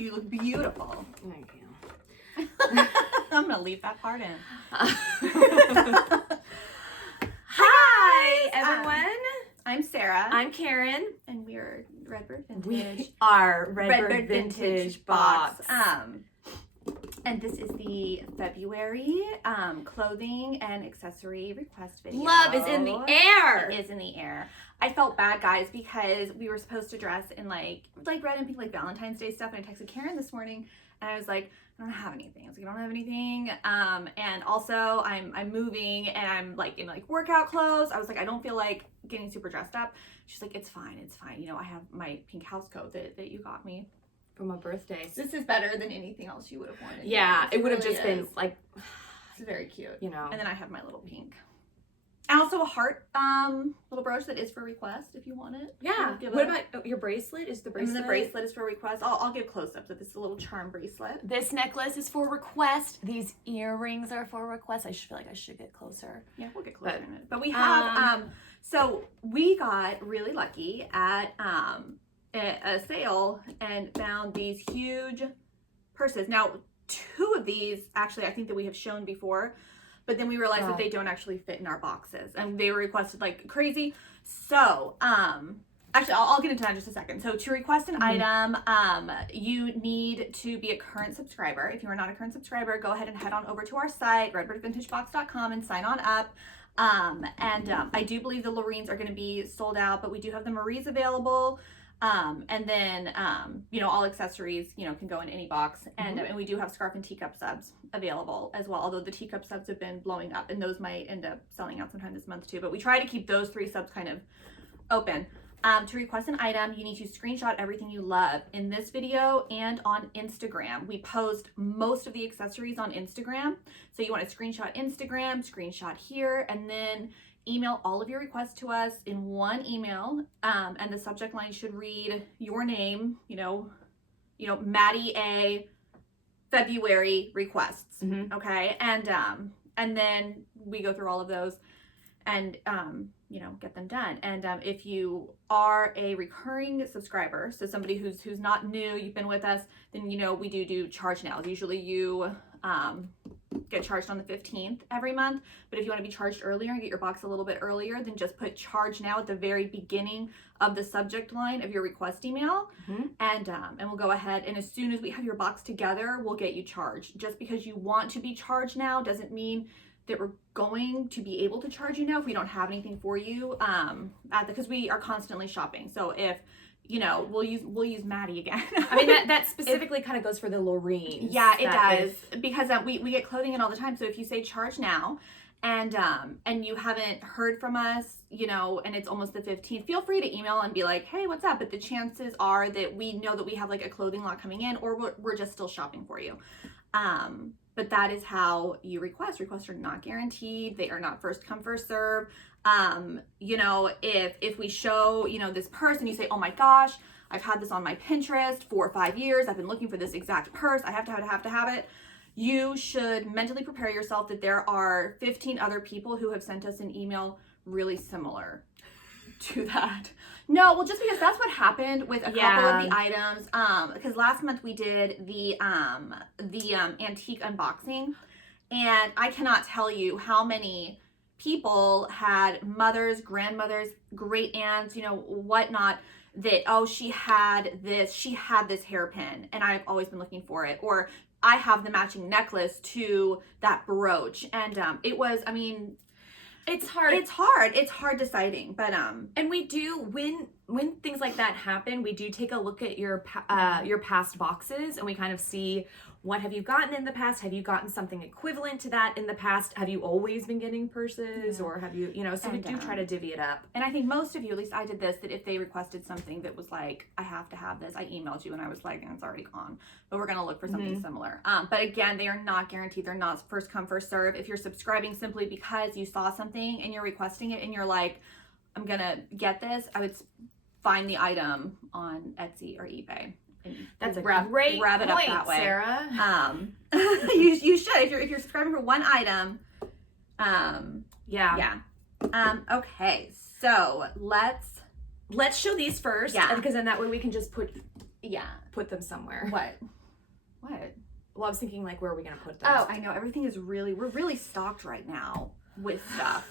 You look beautiful. Thank you. I'm gonna leave that part in. Hi, everyone. I'm Sarah. I'm Karen. And we are Redbird Vintage. We are Redbird Vintage Box. And this is the February clothing and accessory request video. Love is in the air. It is in the air. I felt bad, guys, because we were supposed to dress in like red and pink, like Valentine's Day stuff. And I texted Karen this morning, and I was like, I don't have anything. I was like, I don't have anything. And also I'm moving, and I'm like in like workout clothes. I was like, I don't feel like getting super dressed up. She's like, it's fine. You know, I have my pink house coat that you got me For my birthday. This is better than anything else you would have wanted. Yeah, it would have just been like, it's very cute, you know. And then I have my little pink. And also a heart little brooch that is for request if you want it. Yeah. What about your bracelet? Is the bracelet? And the bracelet is for request. I'll give close-ups. But this is a little charm bracelet. This necklace is for request. These earrings are for request. I feel like I should get closer. Yeah, we'll get closer in a minute. But we have so we got really lucky at a sale and found these huge purses. Now, two of these actually I think that we have shown before. But then we realized that they don't actually fit in our boxes, and they were requested like crazy. So, actually, I'll get into that in just a second. So to request an item, you need to be a current subscriber. If you are not a current subscriber, go ahead and head on over to our site, redbirdvintagebox.com, and sign on up. I do believe the Loreens are going to be sold out, but we do have the Maries available. And then, you know, all accessories, you know, can go in any box. And, and we do have scarf and teacup subs available as well. Although the teacup subs have been blowing up, and those might end up selling out sometime this month too. But we try to keep those 3 subs kind of open. To request an item, you need to screenshot everything you love in this video and on Instagram. We post most of the accessories on Instagram. So you want to screenshot Instagram, screenshot here, and then email all of your requests to us in one email, and the subject line should read your name, you know, Maddie A. February requests, okay, and then we go through all of those, and you know, get them done. And if you are a recurring subscriber, so somebody who's not new, you've been with us, then you know we do charge now. Usually you get charged on the 15th every month, but if you want to be charged earlier and get your box a little bit earlier, then just put charge now at the very beginning of the subject line of your request email, and we'll go ahead, and as soon as we have your box together, we'll get you charged. Just because you want to be charged now doesn't mean that we're going to be able to charge you now if we don't have anything for you, because we are constantly shopping. So if you know, we'll use Maddie again. I mean, that specifically kind of goes for the Loreens. Yeah, it does, because we get clothing in all the time. So if you say charge now, and you haven't heard from us, you know, and it's almost the 15th, feel free to email and be like, hey, what's up? But the chances are that we know that we have like a clothing lot coming in, or we're just still shopping for you. But that is how you request. Requests are not guaranteed. They are not first come, first serve. You know, if we show, you know, this purse and you say, oh my gosh, I've had this on my Pinterest for 5 years. I've been looking for this exact purse. I have to have it. You should mentally prepare yourself that there are 15 other people who have sent us an email really similar to that. No, well, just because that's what happened with a couple of the items. Because last month we did the antique unboxing, and I cannot tell you how many people had mothers, grandmothers, great aunts, you know, whatnot, that, oh, she had this hairpin and I've always been looking for it, or I have the matching necklace to that brooch. And it was, I mean, it's hard deciding, but and we do, when things like that happen, we do take a look at your past boxes, and we kind of see, what have you gotten in the past? Have you gotten something equivalent to that in the past? Have you always been getting purses, or have you, you know, so we do try to divvy it up. And I think most of you, at least I did this, that if they requested something that was like, I have to have this, I emailed you and I was like, and it's already gone, but we're going to look for something similar. But again, they are not guaranteed. They're not first come, first serve. If you're subscribing simply because you saw something and you're requesting it and you're like, I'm going to get this, I would find the item on Etsy or eBay. That's a great point, up that way. Sarah. You should, if you're subscribing for one item. Okay, so let's show these first. Yeah, because then that way we can just put Yeah. put them somewhere. What? Well, I was thinking like, where are we gonna put them? Oh, I know. Everything is we're really stocked right now with stuff.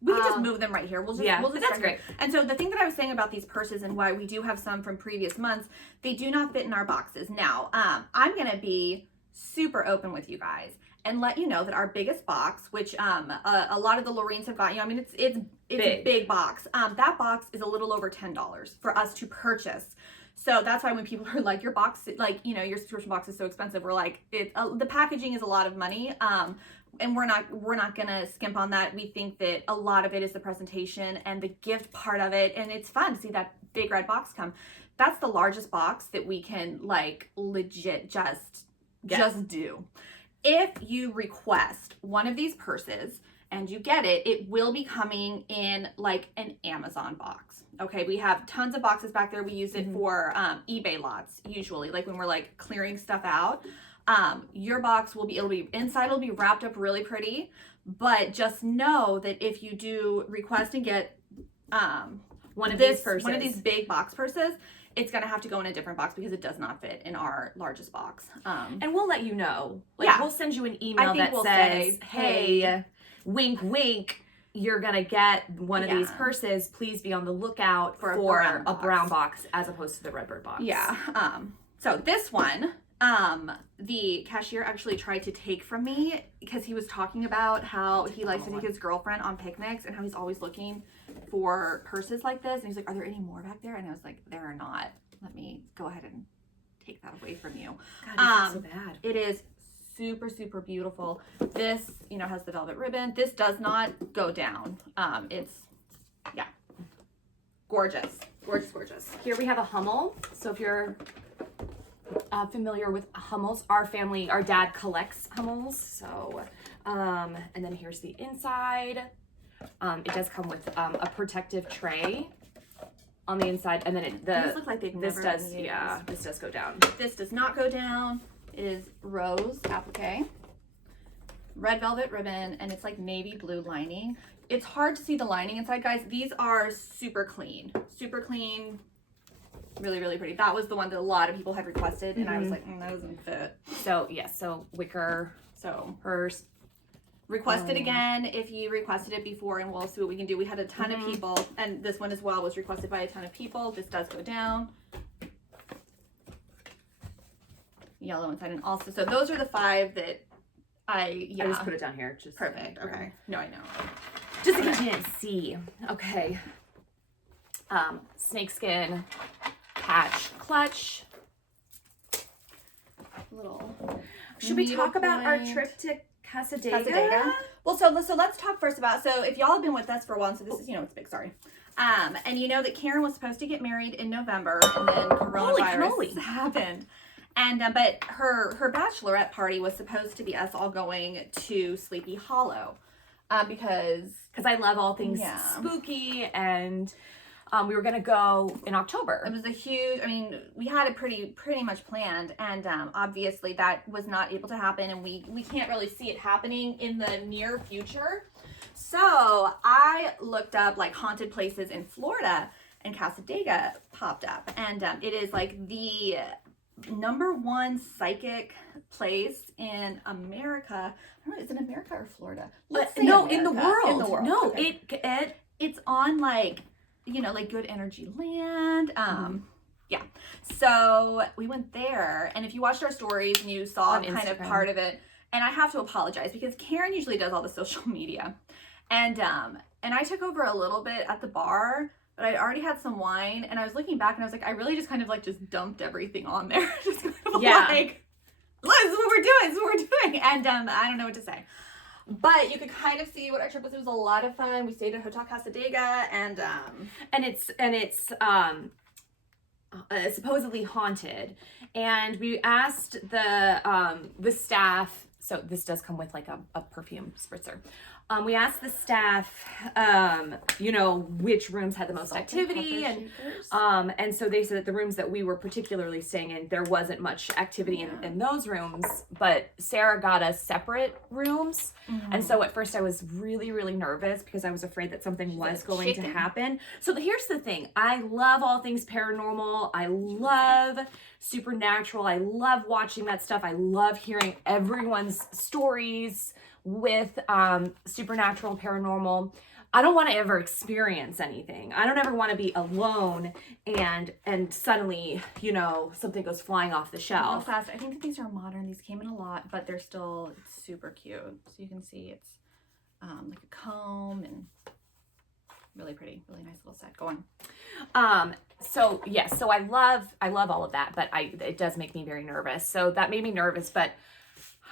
We can just move them right here. We'll just that's great. And so the thing that I was saying about these purses and why we do have some from previous months, they do not fit in our boxes. Now, I'm gonna be super open with you guys and let you know that our biggest box, which a lot of the Loreens have got, you know, I mean, it's a big box. That box is a little over $10 for us to purchase. So that's why when people are like, your box, like, you know, your subscription box is so expensive, we're like, the packaging is a lot of money. And we're not gonna skimp on that. We think that a lot of it is the presentation and the gift part of it, and it's fun to see that big red box come. That's the largest box that we can like legit just do. If you request one of these purses and you get it, it will be coming in like an Amazon box. Okay, we have tons of boxes back there. We use it for eBay lots usually, like when we're like clearing stuff out. Your box will be inside will be wrapped up really pretty, but just know that if you do request and get one of these big box purses, it's gonna have to go in a different box because it does not fit in our largest box. And we'll let you know. Like we'll send you an email that says, "Hey, wink, wink. You're gonna get one of these purses. Please be on the lookout for a brown box as opposed to the Redbird box." Yeah. So this one, the cashier actually tried to take from me because he was talking about how he likes to take his girlfriend on picnics and how he's always looking for purses like this. And he's like, "Are there any more back there?" And I was like, "There are not. Let me go ahead and take that away from you." God, this is so bad. It is super, super beautiful. This, you know, has the velvet ribbon. This does not go down. It's, gorgeous. Gorgeous, gorgeous. Here we have a Hummel. So if you're familiar with Hummels, our dad collects Hummels. So, and then here's the inside. It does come with a protective tray on the inside, and then these look like they've this never does been used. this does go down. This does not go down. It is rose applique, red velvet ribbon, and it's like navy blue lining. It's hard to see the lining inside, guys. These are super clean, really, really pretty. That was the one that a lot of people had requested, and I was like, that doesn't fit. So so wicker. So hers. Request it again if you requested it before, and we'll see what we can do. We had a ton of people, and this one as well was requested by a ton of people. This does go down. Yellow inside, and also, so those are the 5 that I just put it down here. Just perfect. Okay. No, I know. Just in case you didn't see. Okay. Snakeskin patch clutch. Should we talk about our trip to Casadega? Well, so let's talk first about, so if y'all have been with us for a while, so this is, you know, it's big, sorry. And you know that Karen was supposed to get married in November, and then coronavirus happened. And but her bachelorette party was supposed to be us all going to Sleepy Hollow, because I love all things spooky, and we were gonna go in October. It was a huge, I mean, we had it pretty much planned, and obviously that was not able to happen, and we can't really see it happening in the near future. So I looked up like haunted places in Florida, and Casadega popped up, and it is like the #1 psychic place in America. I don't know, is it America or Florida? No, in the world. In the world. No, okay. It's on like, you know, like Good Energy Land. Yeah. So we went there, and if you watched our stories and you saw kind of part of it, and I have to apologize because Karen usually does all the social media, and I took over a little bit at the bar. But I already had some wine, and I was looking back, and I was like, I really just kind of like just dumped everything on there. Just kind of like, look, this is what we're doing. And I don't know what to say. But you could kind of see what our trip was. It was a lot of fun. We stayed at Hotel Casadega, and it's supposedly haunted. And we asked the staff. So this does come with like a perfume spritzer. We asked the staff, you know, which rooms had the most activity, and so they said that the rooms that we were particularly staying in, there wasn't much activity in those rooms, but Sarah got us separate rooms, and so at first I was really, really nervous because I was afraid that something was going to happen. So here's the thing. I love all things paranormal. I love supernatural. I love watching that stuff. I love hearing everyone's stories with supernatural, paranormal. I don't want to ever experience anything. I don't ever want to be alone and suddenly, you know, something goes flying off the shelf. Fast. I think that these are modern. These came in a lot, but they're still super cute. So you can see it's like a comb and really pretty, really nice little set. Go on. So yes, so I love all of that, but it does make me very nervous. So that made me nervous, but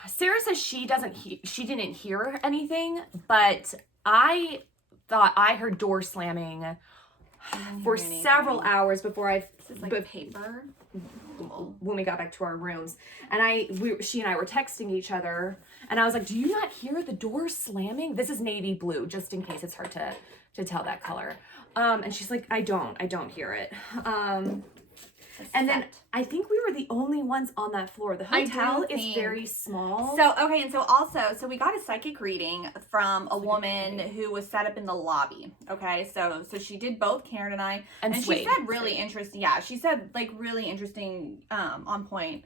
Sarah says she didn't hear anything, but I thought I heard door slamming for several hours before This is like paper. When we got back to our rooms, and she and I were texting each other, and I was like, "Do you not hear the door slamming?" This is navy blue, just in case it's hard to tell that color. And she's like, I don't hear it. And then I think we were the only ones on that floor. The hotel is very small. So, okay, and so we got a psychic reading from a woman who was set up in the lobby. Okay, so she did both Karen and I. And she said really interesting, she said like really interesting, on point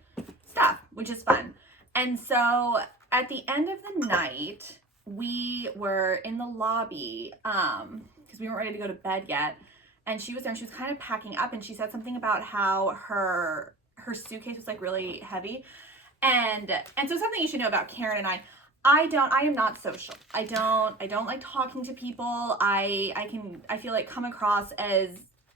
stuff, which is fun. And so at the end of the night, we were in the lobby, because we weren't ready to go to bed yet. And she was there and she was kind of packing up, and she said something about how her suitcase was like really heavy. And so something you should know about Karen and I am not social. I don't like talking to people. I feel like come across as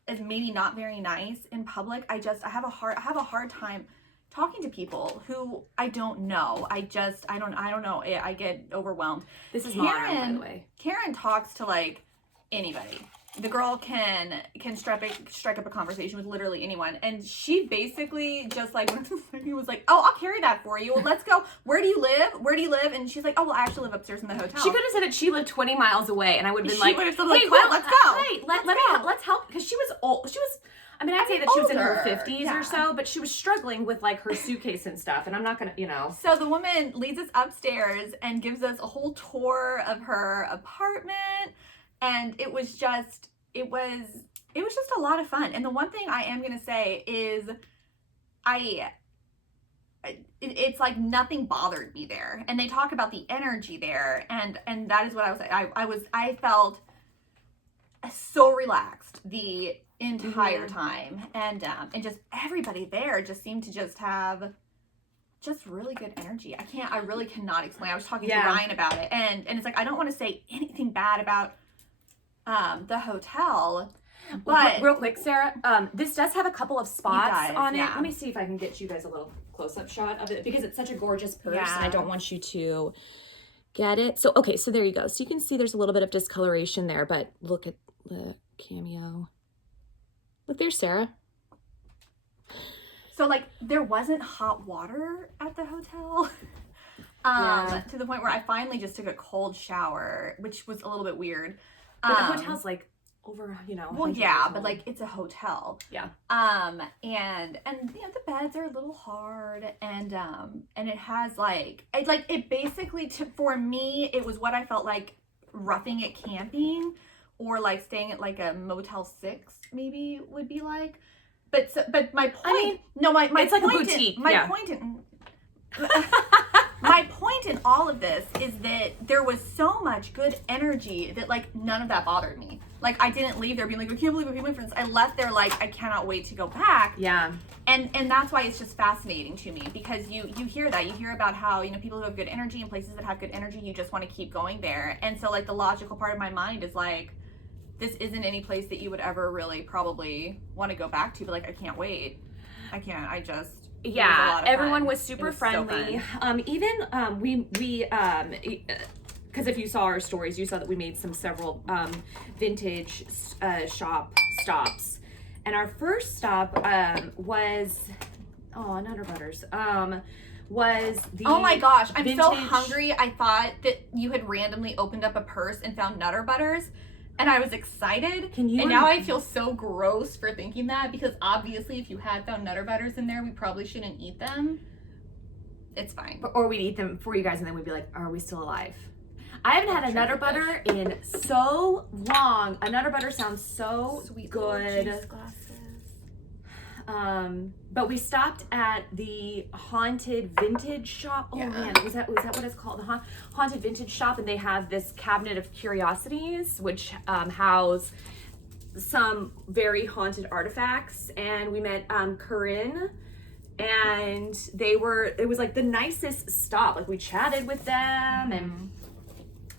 maybe not very nice in public. I have a hard time talking to people who I don't know. I don't know. I get overwhelmed. This is modern, by the way. Karen talks to like anybody. The girl can strike up a conversation with literally anyone, and she basically just like he was like, "Oh, I'll carry that for you. Well, let's go. Where do you live?" And she's like, "Oh, well, I actually live upstairs in the hotel." She could have said that she lived 20 miles away, and I would have been like, "Hey, well, let's go. Hey, let's help," because she was old. I'd say that she was in her 50s or so, but she was struggling with like her suitcase and stuff, and I'm not gonna, you know. So the woman leads us upstairs and gives us a whole tour of her apartment. And it was just a lot of fun. And the one thing I am going to say is it's like nothing bothered me there. And they talk about the energy there. And that is what I was I felt so relaxed the entire time. And just everybody there just seemed to just have just really good energy. I really cannot explain. I was talking to Ryan about it. And it's like, I don't want to say anything bad about the hotel, but real quick, Sarah, this does have a couple of spots on it. Let me see if I can get you guys a little close-up shot of it, because it's such a gorgeous purse, and I don't want you to get it. So okay, so there you go. So you can see there's a little bit of discoloration there, but look at the cameo. Look there, Sarah. So like there wasn't hot water at the hotel. To the point where I finally just took a cold shower, which was a little bit weird. But the hotel's like over, you know. Well, yeah, but like it's a hotel. Yeah. And you know, the beds are a little hard, and it has like it basically for me it was what I felt like roughing it camping, or like staying at like a Motel 6 maybe would be like. But my point, it's like a boutique. My point in all of this is that there was so much good energy that like none of that bothered me. Like I didn't leave there being like, I can't believe we're friends. I left there like I cannot wait to go back. Yeah. And that's why it's just fascinating to me, because you hear that. You hear about how, you know, people who have good energy and places that have good energy, you just want to keep going there. And so like the logical part of my mind is like, this isn't any place that you would ever really probably want to go back to, but like I can't wait. Everyone was super friendly. So we because if you saw our stories, you saw that we made several vintage shop stops, and our first stop was Nutter Butters was the Oh my gosh, I'm so vintage- hungry. I thought that you had randomly opened up a purse and found Nutter Butters, and I was excited. Can you and now I feel so gross for thinking that, because obviously if you had found Nutter Butters in there, we probably shouldn't eat them. It's fine. Or we'd eat them for you guys and then we'd be like, are we still alive? I haven't had a Nutter Butter in so long. A Nutter Butter sounds so Sweet good. juice glasses. But we stopped at the haunted vintage shop. Oh man, was that what it's called? The haunted vintage shop, and they have this cabinet of curiosities, which house some very haunted artifacts. And we met Corinne, and it was like the nicest stop. Like we chatted with them, and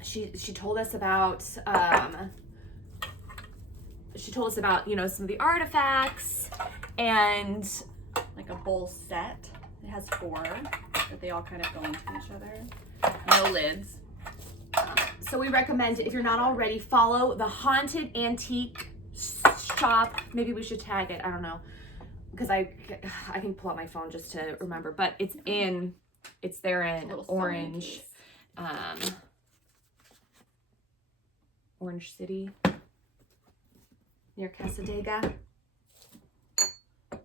she told us about you know, some of the artifacts, and Like a bowl set. It has 4, but they all kind of go into each other. No lids. so we recommend, if you're not already, follow the haunted antique shop. Maybe we should tag it, I don't know, because I can pull out my phone just to remember, but it's there in Orange, Orange City, near Casadega.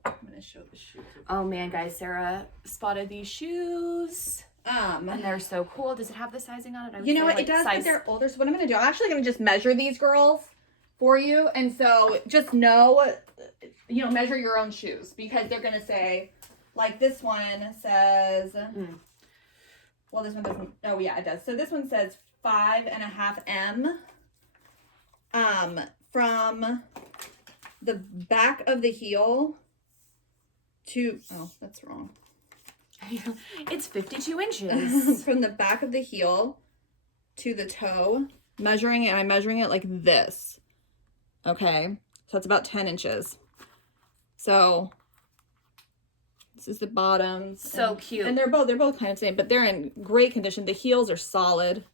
I'm gonna show the shoes. Oh man, guys, Sarah spotted these shoes. And they're so cool. Does it have the sizing on it? I would You know say, what? like, It does, size... but they're older. So what I'm going to do, I'm actually going to just measure these girls for you. And so just know, you know, measure your own shoes, because they're going to say, like this one says, well, this one doesn't, oh yeah, it does. So this one says 5.5 M. From the back of the heel to, oh, that's wrong. It's 52 inches. From the back of the heel to the toe, measuring it, I'm measuring it like this. Okay, so it's about 10 inches. So this is the bottom. So cute. And they're both kind of the same, but they're in great condition. The heels are solid.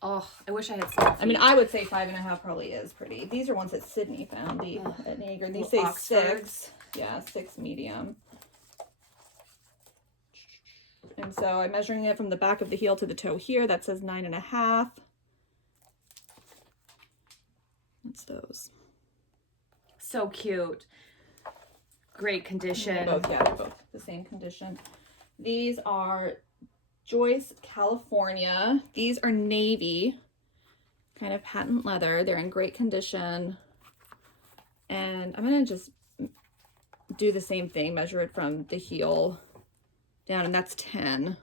Oh, I wish I had small feet. I mean, I would say 5.5 probably is pretty. These are ones that Sydney found at Nager. These say Oxford. 6. Yeah, 6 medium. And so I'm measuring it from the back of the heel to the toe here. That says 9.5. That's those. So cute. Great condition. They're both the same condition. These are Joyce, California. These are navy, kind of patent leather. They're in great condition. And I'm going to just do the same thing, measure it from the heel down, and that's 10.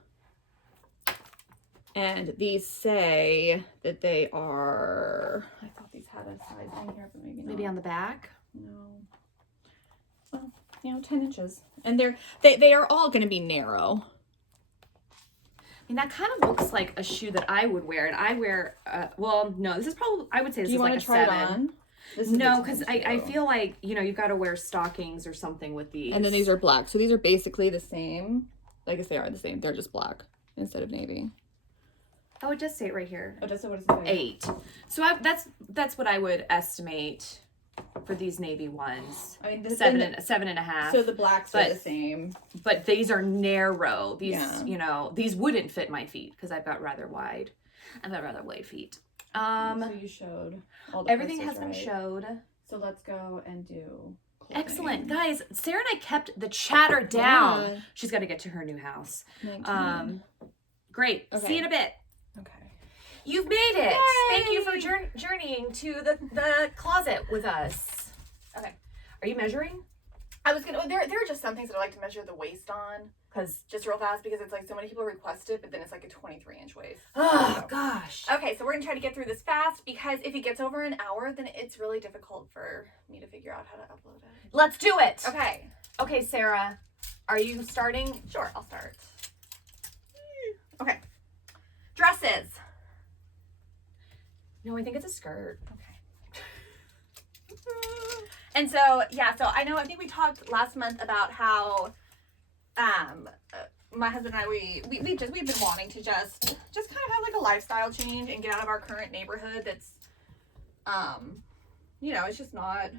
And these say that they are, I thought these had a size in here, but maybe not. Maybe on the back? No. Well, you know, 10 inches. And they are all going to be narrow. I mean, that kind of looks like a shoe that I would wear, and I wear, well, no, this is probably, I would say this is like a 7. Do you want to try it on? No, because I feel like, you know, you've got to wear stockings or something with these. And then these are black. So these are basically the same. I guess they are the same. They're just black instead of navy. Oh, it does say it right here. Oh, does it? What does it say? 8. So that's what I would estimate for these navy ones. I mean, 7.5. So the blacks are the same. But these are narrow. These, you know, these wouldn't fit my feet because I've got rather wide feet. So you showed all the everything purses, has been showed. So let's go and do clothing. Excellent. Guys, Sarah and I kept the chatter down. Yeah. She's got to get to her new house. 19. Great. Okay. See you in a bit. Okay. You've made it. Yay! Thank you for journeying to the closet with us. Okay. Are you measuring? I was gonna. There are just some things that I like to measure the waist on, just real fast, because it's like so many people request it, but then it's like a 23-inch waist. Oh gosh. Okay, so we're gonna try to get through this fast, because if it gets over an hour, then it's really difficult for me to figure out how to upload it. Let's do it. Okay. Okay, Sarah, are you starting? Sure, I'll start. Okay. Dresses. No, I think it's a skirt. Okay. And so, yeah, so I think we talked last month about how my husband and I, we've been wanting to just kind of have like a lifestyle change and get out of our current neighborhood that's, you know, it's just not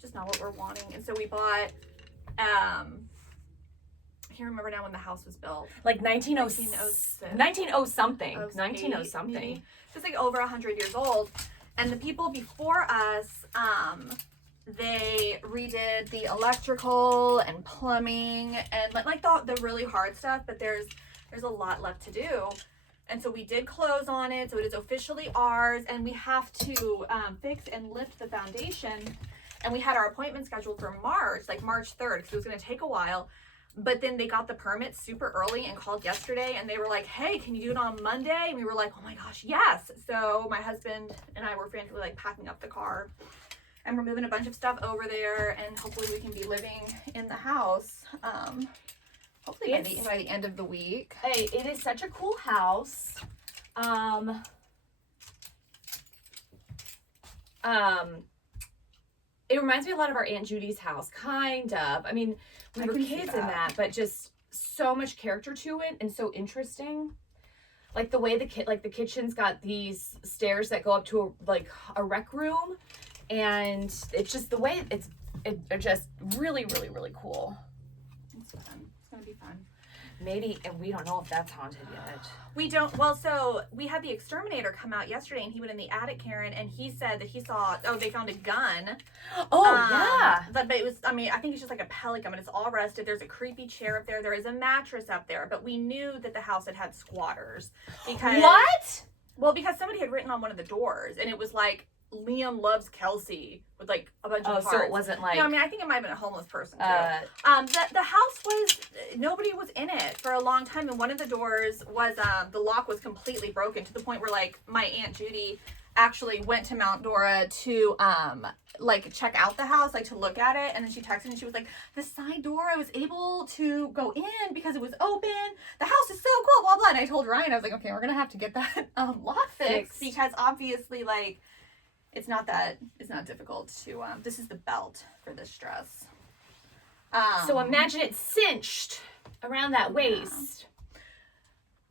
what we're wanting. And so we bought, can't remember now when the house was built. Like 1900 something. 1900 something. Maybe. It's like over 100 years old. And the people before us, they redid the electrical and plumbing and like the really hard stuff, but there's a lot left to do. And so we did close on it, so it is officially ours, and we have to fix and lift the foundation. And we had our appointment scheduled for March 3rd, because it was going to take a while. But then they got the permit super early and called yesterday, and they were like, hey, can you do it on Monday? And we were like, oh my gosh, yes. So my husband and I were frantically like packing up the car, and we're moving a bunch of stuff over there, and hopefully we can be living in the house. Hopefully by the end of the week. Hey, it is such a cool house. It reminds me a lot of our Aunt Judy's house, kind of. I mean, we were kids in that, but just so much character to it and so interesting. Like the way the kitchen's got these stairs that go up to a rec room, and it's just the way it's just really, really, really cool. It's fun. It's gonna be fun. Maybe, and we don't know if that's haunted yet. We don't. Well, so we had the exterminator come out yesterday, and he went in the attic, Karen, and he said that he saw. Oh, they found a gun. Oh yeah. But it was. I mean, I think it's just like a pellet gun, but it's all rusted. There's a creepy chair up there. There is a mattress up there. But we knew that the house had squatters because what? Well, because somebody had written on one of the doors, and it was like Liam loves Kelsey with like a bunch of hearts. So it wasn't like. No, I mean, I think it might have been a homeless person too. The house was, nobody was in it for a long time, and one of the doors was the lock was completely broken to the point where like my Aunt Judy actually went to Mount Dora to like check out the house, like to look at it, and then she texted me and she was like, the side door I was able to go in because it was open. The house is so cool, blah blah. And I told Ryan, I was like, okay, we're gonna have to get that lock fixed because obviously like. It's not difficult to, this is the belt for this dress. So imagine it cinched around that waist.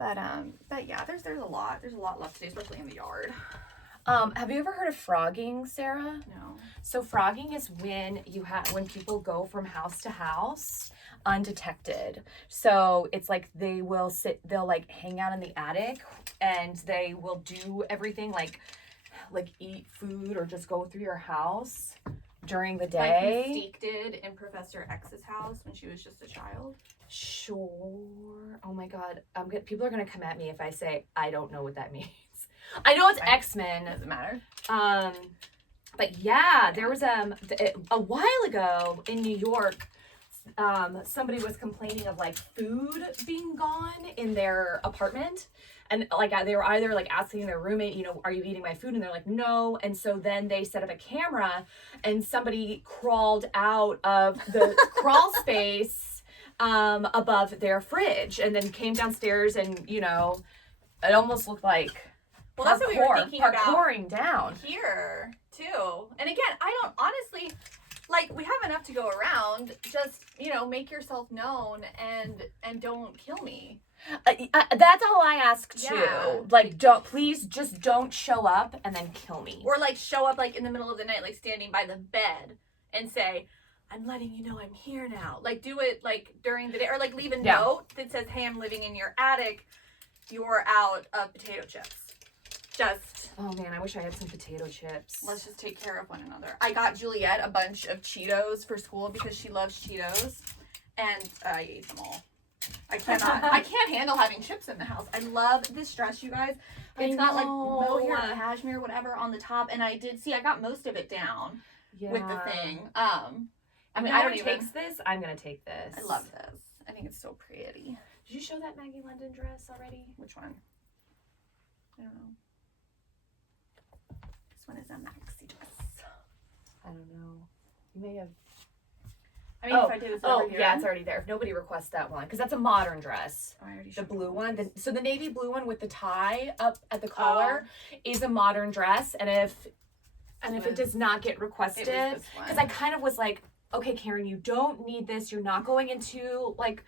Yeah. But yeah, there's a lot left to do, especially in the yard. Have you ever heard of frogging, Sarah? No. So frogging is when when people go from house to house undetected. So it's like they'll like hang out in the attic, and they will do everything like eat food or just go through your house during the day. Like Mystique did in Professor X's house when she was just a child. Sure. Oh my God. People are gonna come at me if I say I don't know what that means. I know it's X-Men. Doesn't matter. But yeah, there was a while ago in New York, somebody was complaining of like food being gone in their apartment. And like they were either like asking their roommate, are you eating my food? And they're like, no. And so then they set up a camera, and somebody crawled out of the crawl space above their fridge, and then came downstairs, and it almost looked like that's what we were thinking about parkouring down here too. And again, I don't honestly. Like, we have enough to go around. Just, make yourself known and don't kill me. That's all I ask too. Yeah. Like, please just don't show up and then kill me. Or like show up like in the middle of the night, like standing by the bed and say, I'm letting you know I'm here now. Like do it like during the day, or like leave a note that says, hey, I'm living in your attic. You're out of potato chips. Oh man, I wish I had some potato chips. Let's just take care of one another. I got Juliet a bunch of Cheetos for school because she loves Cheetos, and I ate them all. I can't handle having chips in the house. I love this dress, you guys. It's got like mohair, cashmere, whatever on the top, and I got most of it down with the thing. I don't takes this. I'm gonna take this. I love this. I think it's so pretty. Did you show that Maggie London dress already? Which one? I don't know. This one is a maxi dress. I don't know. You may have. I mean, if I did this over here. Yeah, it's already there. If nobody requests that one, because that's a modern dress. I already the blue one. So the navy blue one with the tie up at the collar is a modern dress, and if it does not get requested, because I kind of was like, okay, Karen, you don't need this. You're not going into like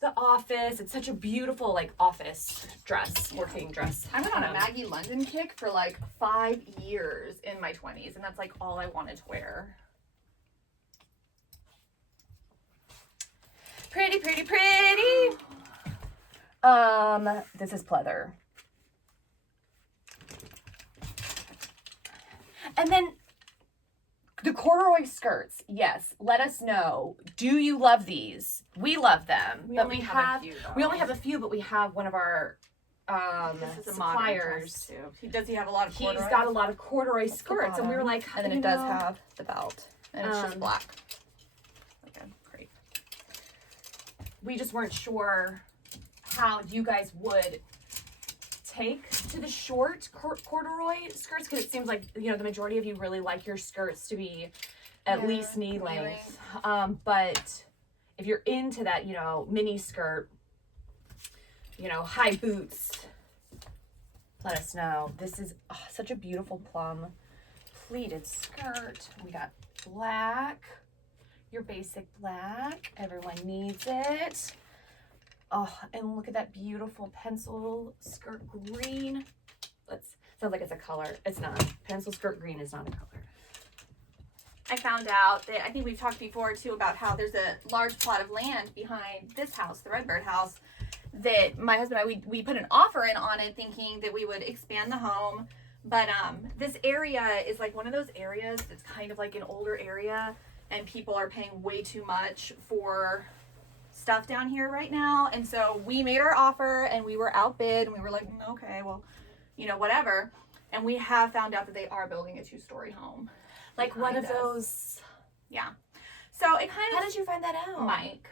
the office. It's such a beautiful like office dress, working dress. I went on a Maggie London kick for like 5 years in my 20s, and that's like all I wanted to wear. Pretty. This is pleather. And then the corduroy skirts. Yes, let us know. Do you love these? We love them. We but only we have a few, though. we only have a few, but we have one of our This is a suppliers. too. Does he have a lot of corduroy? He's got a lot of corduroy skirts, and we were like, and then it does have the belt, and it's just black. Okay, great. We just weren't sure how you guys would take to the short corduroy skirts, because it seems like, you know, the majority of you really like your skirts to be at least knee length. But if you're into that, you know, mini skirt, you know, high boots, let us know. This is such a beautiful plum pleated skirt. We got black, your basic black. Everyone needs it. Oh, and look at that beautiful pencil skirt green. Sounds like it's a color. It's not. Pencil skirt green is not a color. I found out that, I think we've talked before too about how there's a large plot of land behind this house, the Redbird house, that my husband and I, we put an offer in on it thinking that we would expand the home. But this area is like one of those areas that's kind of like an older area, and people are paying way too much for stuff down here right now. And so we made our offer, and we were outbid, and we were like, okay, well, you know, whatever. And we have found out that they are building a 2-story home. Like one of those. Yeah. So it kind of. How did you find that out? Mike.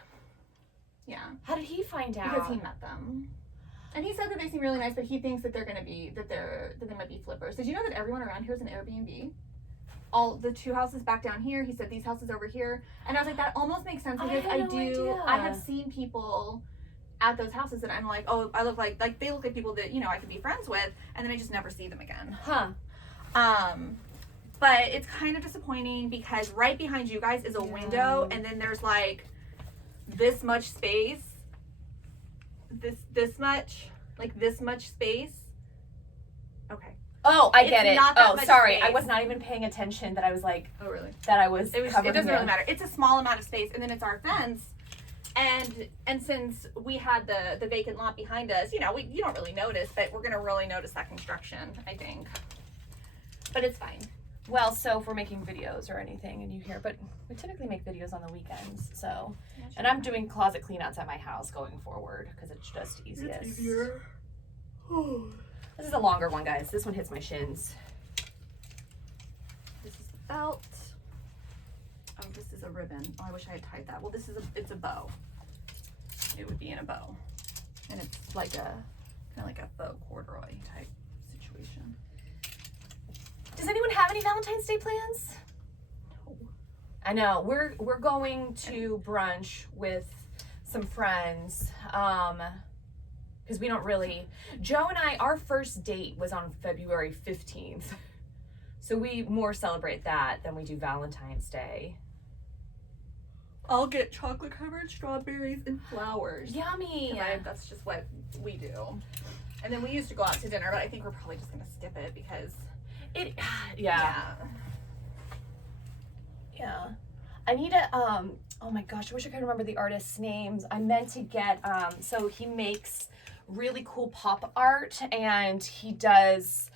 Yeah. How did he find out? Because he met them. And he said that they seem really nice, but he thinks that they're going to be, that they might be flippers. Did you know that everyone around here is an Airbnb? All the 2 houses back down here, he said these houses over here. And I was like, that almost makes sense, because I have seen people at those houses and I'm like, oh, I look like they look like people that, you know, I could be friends with, and then I just never see them again. But it's kind of disappointing because right behind you guys is a window, and then there's like this much space. This much space. Okay. Oh, I get it. Oh, sorry. Space. I was not even paying attention that I was like, oh, really? That I was It doesn't really matter. It's a small amount of space, and then it's our fence. And since we had the vacant lot behind us, you know, you don't really notice, but we're gonna really notice that construction, I think. But it's fine. Well, so if we're making videos or anything and you hear, but we typically make videos on the weekends, so. And I'm doing closet cleanouts at my house going forward because it's just easiest. It's easier. This is a longer one, guys. This one hits my shins. This is the belt. Oh, this is a ribbon. Oh, I wish I had tied that. Well, it's a bow. It would be in a bow. And it's like kind of like a faux corduroy type situation. Does anyone have any Valentine's Day plans? No. I know. We're going to brunch with some friends. Because we don't really. Joe and I, our first date was on February 15th. So we more celebrate that than we do Valentine's Day. I'll get chocolate covered strawberries and flowers. Yummy. That's just what we do. And then we used to go out to dinner, but I think we're probably just gonna skip it because yeah. I need a oh my gosh, I wish I could remember the artist's names. I meant to get so he makes really cool pop art, and he does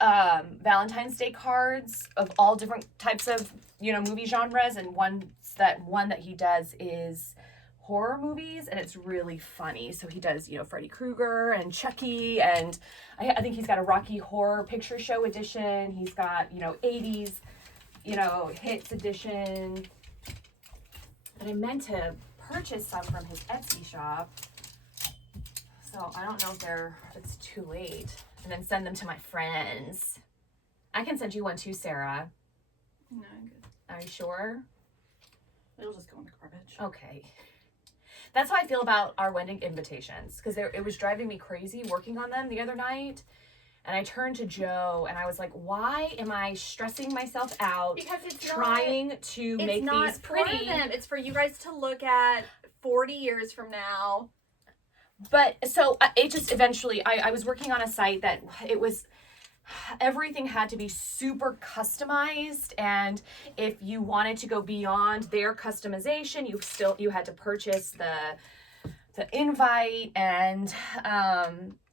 Valentine's Day cards of all different types of, you know, movie genres, and one that he does is horror movies, and it's really funny. So he does, you know, Freddy Krueger and Chucky, and I think he's got a Rocky Horror Picture Show edition. He's got, you know, 80s, you know, hits edition. But I meant to purchase some from his Etsy shop. So I don't know if it's too late. And then send them to my friends. I can send you one too, Sarah. No, I'm good. Are you sure? It'll just go in the garbage. Okay. That's how I feel about our wedding invitations, because it was driving me crazy working on them the other night. And I turned to Joe and I was like, why am I stressing myself out Because it's trying to make these pretty? For them. It's for you guys to look at 40 years from now. But so it just eventually, I was working on a site that it was everything had to be super customized, and if you wanted to go beyond their customization, you had to purchase the invite, and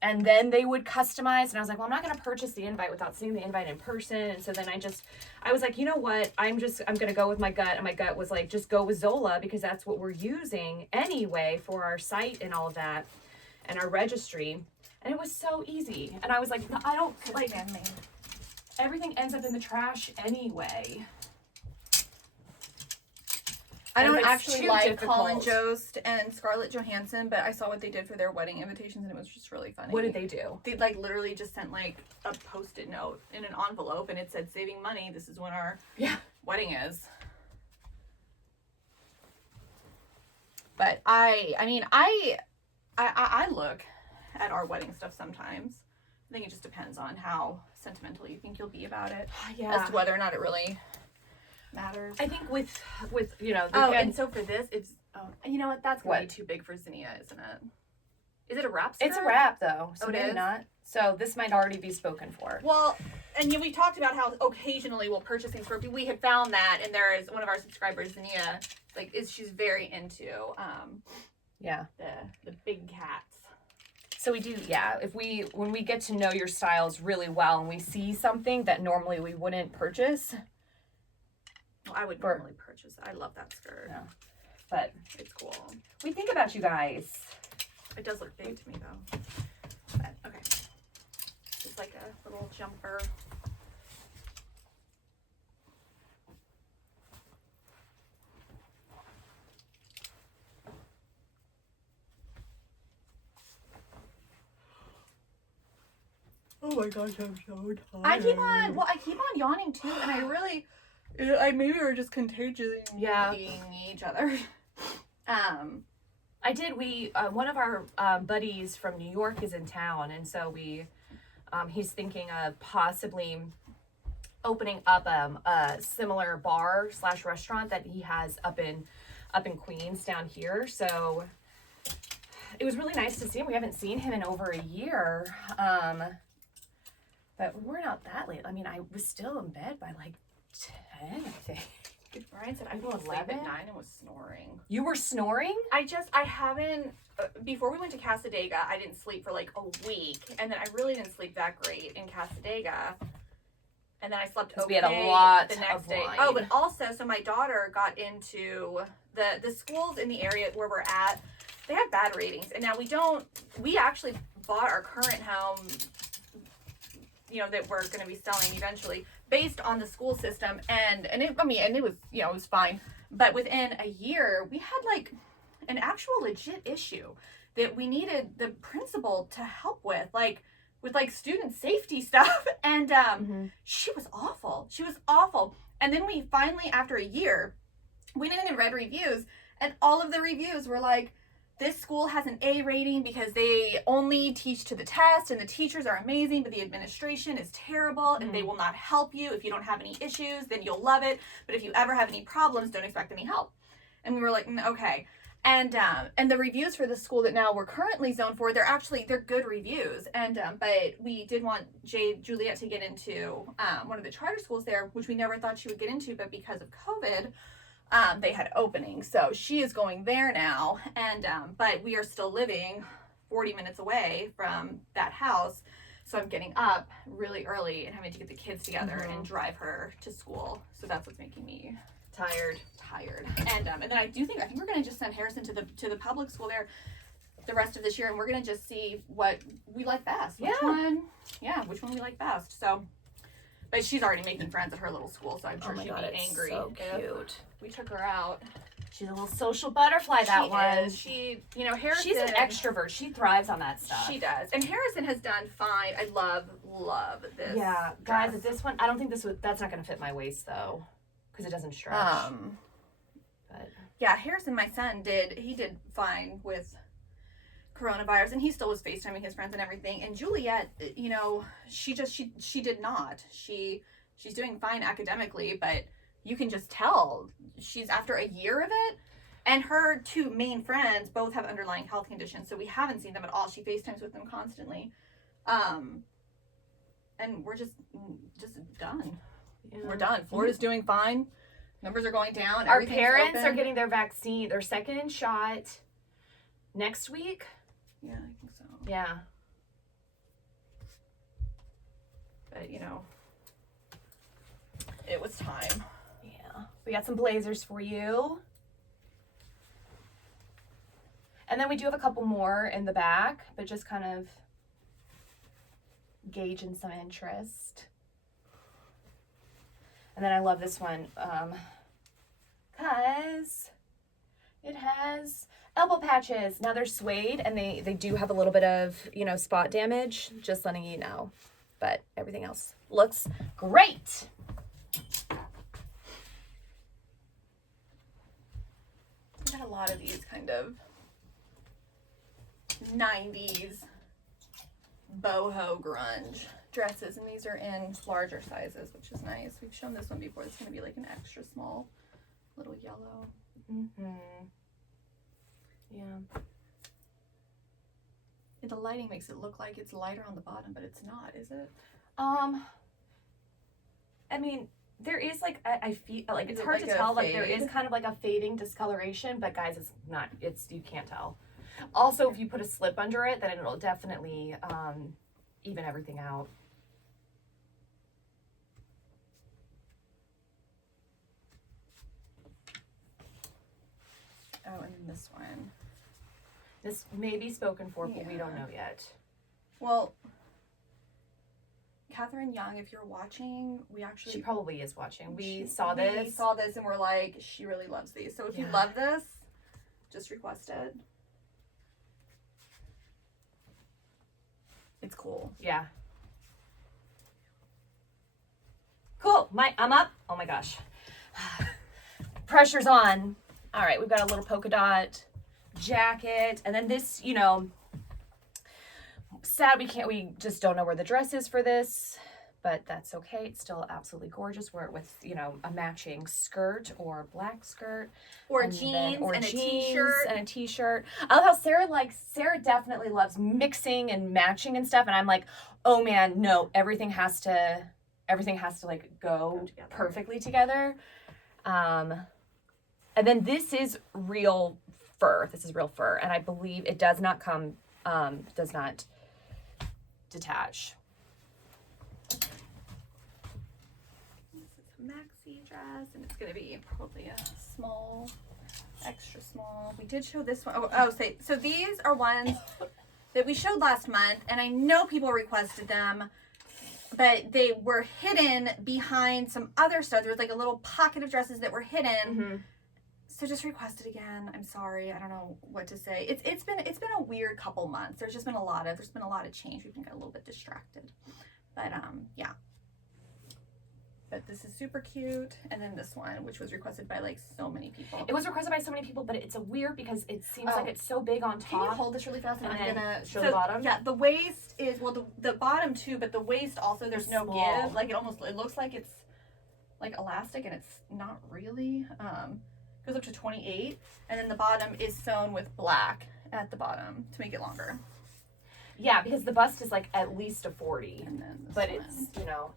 then they would customize. And I was like, well, I'm not going to purchase the invite without seeing the invite in person. And so then I was like, you know what, I'm going to go with my gut. And my gut was like, just go with Zola, because that's what we're using anyway for our site and all of that and our registry. And it was so easy. And I was like, no, I don't like, everything ends up in the trash anyway. I And don't it's actually too like Colin difficult. Jost and Scarlett Johansson, but I saw what they did for their wedding invitations, and it was just really funny. What did they do? They like literally just sent like a Post-it note in an envelope, and it said, "Saving money. This is when our wedding is." But I look at our wedding stuff sometimes. I think it just depends on how sentimental you think you'll be about it, as to whether or not it really matters. I think with you know. And so for this, it's you know what? That's gonna be too big for Zinnia, isn't it? Is it a wrap skirt? It's a wrap though, so it maybe is? not. So this might already be spoken for. Well, and we talked about how occasionally we'll purchase things for. We had found that, and there is one of our subscribers, Zinnia, she's very into the big cats. So we do, when we get to know your styles really well, and we see something that normally we wouldn't purchase. Well, I would normally purchase it. I love that skirt. Yeah. But it's cool. We think about you guys. It does look big to me though. But okay. It's like a little jumper. Oh my gosh, I'm so tired. I keep on yawning too, and I maybe we're just contagious each other. One of our buddies from New York is in town, and so he's thinking of possibly opening up a similar bar / restaurant that he has up in Queens down here. So it was really nice to see him. We haven't seen him in over a year. But we weren't out that late. I mean, I was still in bed by like 10, I think. Ryan said I fell asleep at 9 and was snoring. You were snoring? I haven't, before we went to Casadega, I didn't sleep for like a week. And then I really didn't sleep that great in Casadega. And then I slept okay we had a lot the next of day. wine. Oh, but also, so my daughter got into the schools in the area where we're at. They have bad ratings. And now we actually bought our current home, that we're going to be selling eventually based on the school system. And it was, it was fine. But within a year, we had like an actual legit issue that we needed the principal to help with student safety stuff. And she was awful. And then we finally, after a year, went in and read reviews, and all of the reviews were like, this school has an A rating because they only teach to the test, and the teachers are amazing, but the administration is terrible, and they will not help you. If you don't have any issues, then you'll love it. But if you ever have any problems, don't expect any help. And we were like, okay. And the reviews for the school that now we're currently zoned for, they're good reviews. And but we did want Juliet to get into one of the charter schools there, which we never thought she would get into, but because of COVID, they had openings. So she is going there now. And but we are still living 40 minutes away from that house. So I'm getting up really early and having to get the kids together and drive her to school. So that's what's making me tired. And then I think we're gonna just send Harrison to the public school there the rest of this year, and we're gonna just see what we like best. Which one we like best. So, but she's already making friends at her little school, so I'm sure she'd be angry. So cute. We took her out. She's a little social butterfly. Harrison. She's an extrovert. She thrives on that stuff. She does. And Harrison has done fine. I love this. Yeah, guys, at this one, I don't think that's not gonna fit my waist though, because it doesn't stretch. But yeah, Harrison, my son, did fine with coronavirus, and he still was FaceTiming his friends and everything. And Juliet, she did not. She's doing fine academically, but you can just tell she's after a year of it. And her two main friends both have underlying health conditions, so we haven't seen them at all. She FaceTimes with them constantly. And and we're just done. Yeah. We're done. Florida's doing fine. Numbers are going down. Our parents are getting their vaccine, their second shot next week. Yeah, I think so. Yeah. But, you know, it was time. Yeah. We got some blazers for you. And then we do have a couple more in the back, but just kind of gauging some interest. And then I love this one because it has elbow patches. Now they're suede and they do have a little bit of, you know, spot damage, just letting you know. But everything else looks great. We got a lot of these kind of 90s boho grunge dresses, and these are in larger sizes, which is nice. We've shown this one before. It's going to be like an extra small little yellow. Yeah. The lighting makes it look like it's lighter on the bottom, but it's not, is it? I mean, there is like I feel like it's hard like to a tell. Like there fade? is kind of like a fading discoloration, but guys, it's not. It's you can't tell. Also, if you put a slip under it, then it'll definitely even everything out. Oh, and then this one. This may be spoken for, but we don't know yet. Well, Catherine Young, if you're watching, we actually... She probably is watching. We saw this. We saw this and we're like, she really loves these. So if you love this, just request it. It's cool. Yeah. Cool. I'm up. Oh my gosh. Pressure's on. All right, we've got a little polka dot jacket, and then this, you know, sad we just don't know where the dress is for this, but that's okay. It's still absolutely gorgeous. Wear it with, you know, a matching skirt or black skirt, or jeans and a t-shirt. And a t-shirt. I love how Sarah definitely loves mixing and matching and stuff, and I'm like, oh man, no, everything has to like go perfectly together. And then this is real fur. This is real fur, and I believe it does not come, does not detach. This is a maxi dress, and it's gonna be probably a small, extra small. We did show this one. So these are ones that we showed last month, and I know people requested them, but they were hidden behind some other stuff. There was like a little pocket of dresses that were hidden. Mm-hmm. So just request it again. I'm sorry. I don't know what to say. It's been a weird couple months. There's been a lot of change. We've been a little bit distracted. But yeah. But this is super cute. And then this one, which was requested by like so many people. It was requested by so many people, but it's a weird because it seems like it's so big on top. Can you hold this really fast? And I'm gonna show the bottom. Yeah, the waist is the bottom too, but the waist also there's no small. give. Like it looks like it's like elastic, and it's not really. Goes up to 28, and then the bottom is sewn with black at the bottom to make it longer. Yeah, because the bust is like at least a 40, and then but it's, you know.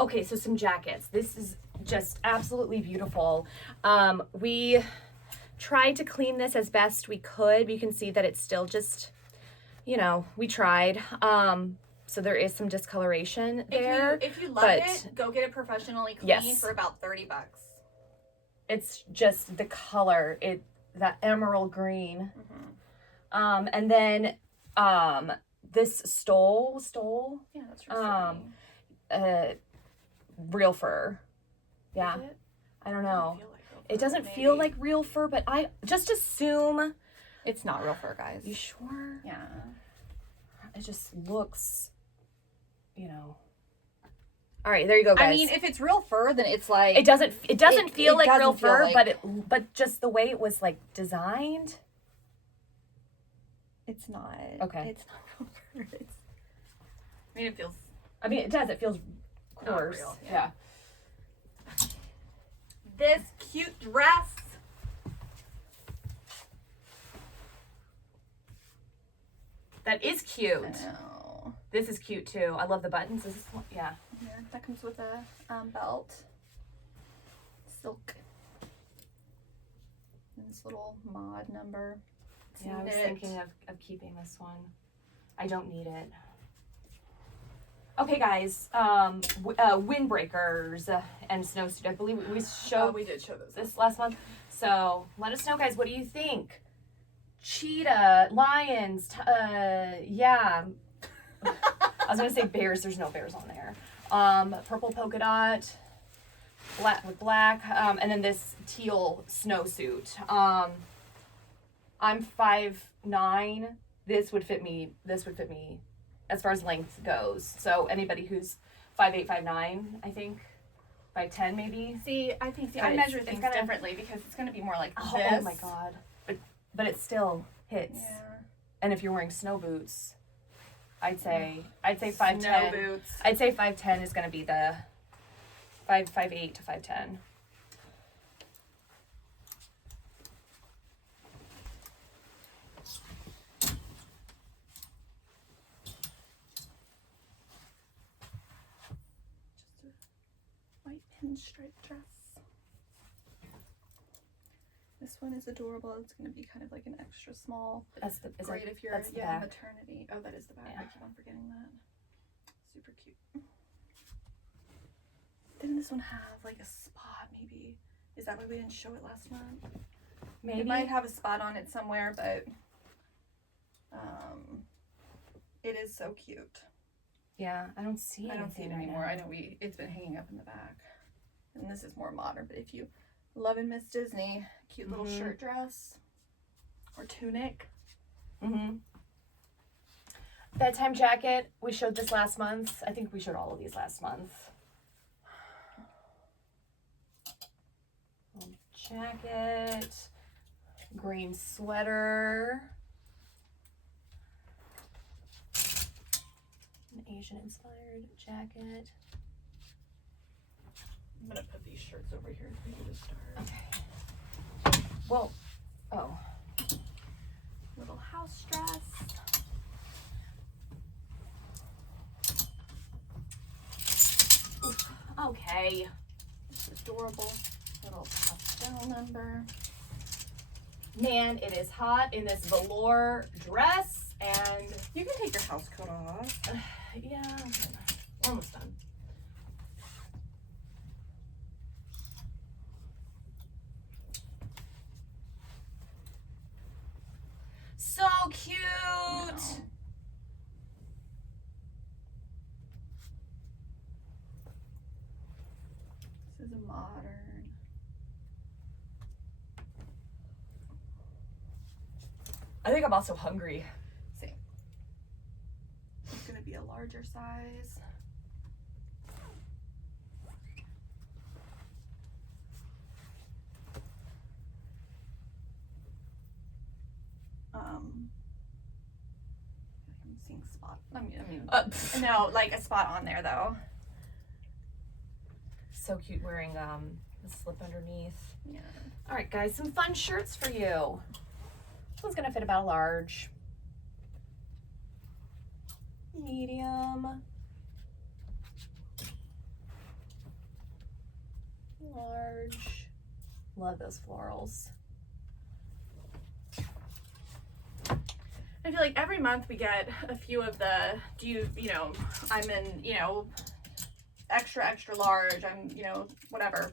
Okay, so some jackets. This is just absolutely beautiful. We tried to clean this as best we could. You can see that it's still just, you know, we tried. So there is some discoloration there. If you love it, go get it professionally cleaned for about $30. It's just the color, that emerald green. Mm-hmm. And then this stole. Yeah, that's really real fur. Yeah. I don't know. It doesn't feel like real fur, but I just assume it's not real fur, guys. You sure? Yeah. It just looks, you know. All right, there you go, guys. I mean, if it's real fur, then it's like it doesn't feel like real fur, like... but just the way it was like designed. It's not. Okay. It's not real fur. I mean, it feels. I mean, it does. It feels coarse. Real, yeah. This cute dress. That is cute. I know. This is cute too. I love the buttons. Is this one? Yeah. Yeah, that comes with a belt. Silk. And this little mod number. It's Yeah, I was knit. thinking of keeping this one. I don't need it. Okay, guys. Windbreakers and snowsuit. I believe we showed we did show those. this last month. So let us know, guys. What do you think? Cheetah, lions. Yeah. I was gonna say bears. There's no bears on there. Purple polka dot, black with black, and then this teal snowsuit. I'm 5'9". This would fit me as far as length goes. So anybody who's 5'8", 5'9", I think, 5'10" maybe. I measure things differently because it's gonna be more like this. Oh my god! But it still hits. Yeah. And if you're wearing snow boots, I'd say 5'10". Snow boots. I'd say 5'10" is gonna be the 5'8" to 5'10". Just a white pinstripe dress. This one is adorable. It's going to be kind of like an extra small. That's the Great if you're that's the back. maternity. Oh, that is the back. Yeah. I keep on forgetting that. Super cute. Didn't this one have like a spot maybe? Is that why we didn't show it last month? Maybe. It might have a spot on it somewhere, but it is so cute. Yeah, I don't see it. I don't see it anymore. I know it's been hanging up in the back. And this is more modern, but if you love and miss Disney, cute little shirt dress or tunic. Bedtime jacket. We showed this last month. I think we showed all of these last month. Jacket. Green sweater. An Asian inspired jacket. I'm gonna put these shirts over here for you to start. Okay. Well, oh. Little house dress. Okay. It's adorable. Little pastel number. Man, it is hot in this velour dress, and You can take your house coat off. yeah, we're almost done. So cute. This is a modern. I think I'm also hungry. Same. It's gonna be a larger size. I'm seeing spot. I mean, no, like a spot on there though. So cute wearing the slip underneath. Yeah. All right, guys, some fun shirts for you. This one's gonna fit about a large, medium, large. Love those florals. I feel like every month we get a few of the, I'm in, extra, extra large, I'm, whatever.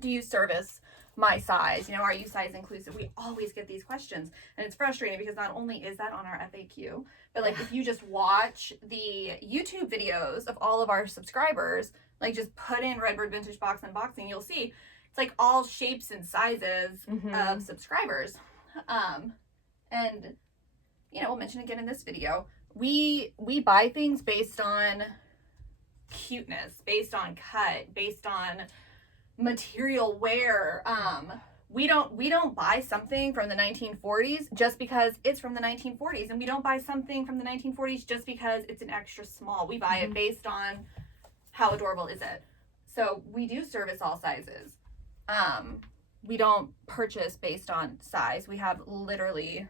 Do you service my size? Are you size inclusive? We always get these questions, and it's frustrating because not only is that on our FAQ, but like if you just watch the YouTube videos of all of our subscribers, like just put in Redbird Vintage Box Unboxing, you'll see it's like all shapes and sizes of subscribers. And we'll mention again in this video, we buy things based on cuteness, based on cut, based on material wear. We don't buy something from the 1940s just because it's from the 1940s, and we don't buy something from the 1940s just because it's an extra small. We buy it based on how adorable is it. So we do service all sizes. We don't purchase based on size. We have literally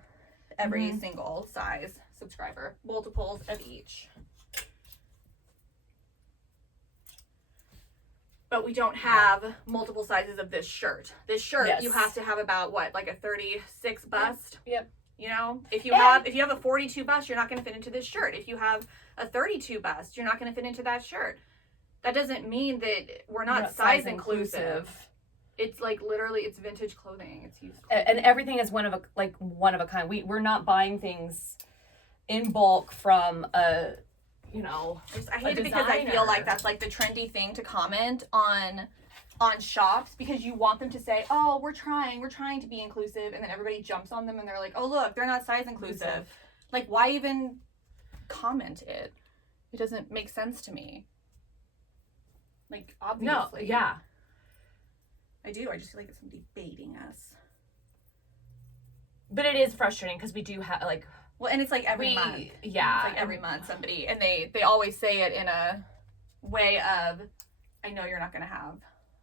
every single size. subscriber. Multiples of each. But we don't have multiple sizes of this shirt. This shirt, Yes. you have to have about what, like a 36 bust? Yep. You know, if you have a 42 bust, you're not going to fit into this shirt. If you have a 32 bust, you're not going to fit into that shirt. That doesn't mean that we're not size inclusive. It's like literally, it's vintage clothing. It's used clothing. And everything is one of a kind. We're not buying things in bulk from a, you know, I hate it because I feel like that's like the trendy thing to comment on shops, because you want them to say, oh, we're trying to be inclusive, and then everybody jumps on them and they're like, oh, look, they're not size inclusive. Like, why even comment it? It doesn't make sense to me. Like, obviously. No, yeah. I do. I just feel like it's somebody baiting us. But it is frustrating because we do have, like... Well, and it's like every month. Yeah. It's like every month somebody, and they always say it in a way of, I know you're not going to have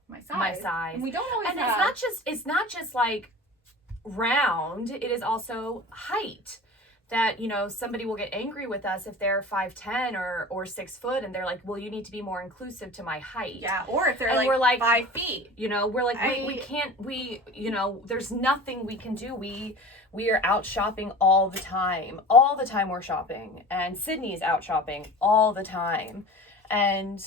my size. And we don't always and have... it's not just like round, it is also height. That, you know, somebody will get angry with us if they're 5'10" or 6 foot, and they're like, well, you need to be more inclusive to my height. Yeah, or if they're we're like 5 feet. You know, we're like, you know, there's nothing we can do. We are out shopping all the time. All the time we're shopping. And Sydney's out shopping all the time. And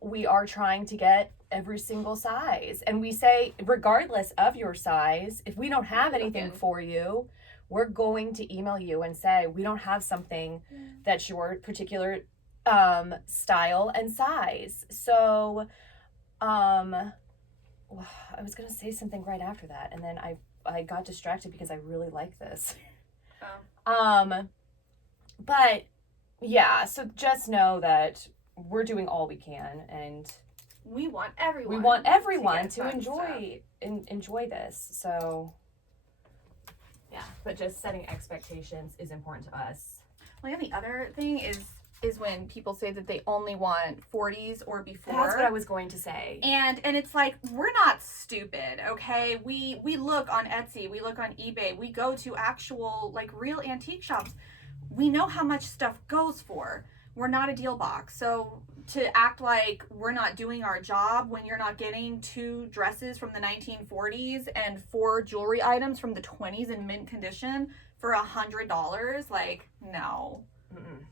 we are trying to get every single size. And we say, regardless of your size, if we don't have anything for you, we're going to email you and say, we don't have something that's your particular style and size. So, I was going to say something right after that, and then I got distracted because I really like this. But yeah, so just know that we're doing all we can, and we want everyone to enjoy this. So yeah, but just setting expectations is important to us. Well, and the other thing is when people say that they only want 40s or before. That's what I was going to say. And it's like, we're not stupid, okay? We look on Etsy, we look on eBay, we go to actual, like, real antique shops. We know how much stuff goes for. We're not a deal box. So to act like we're not doing our job when you're not getting 2 dresses from the 1940s and 4 jewelry items from the 20s in mint condition for $100, like, no. Mm-mm.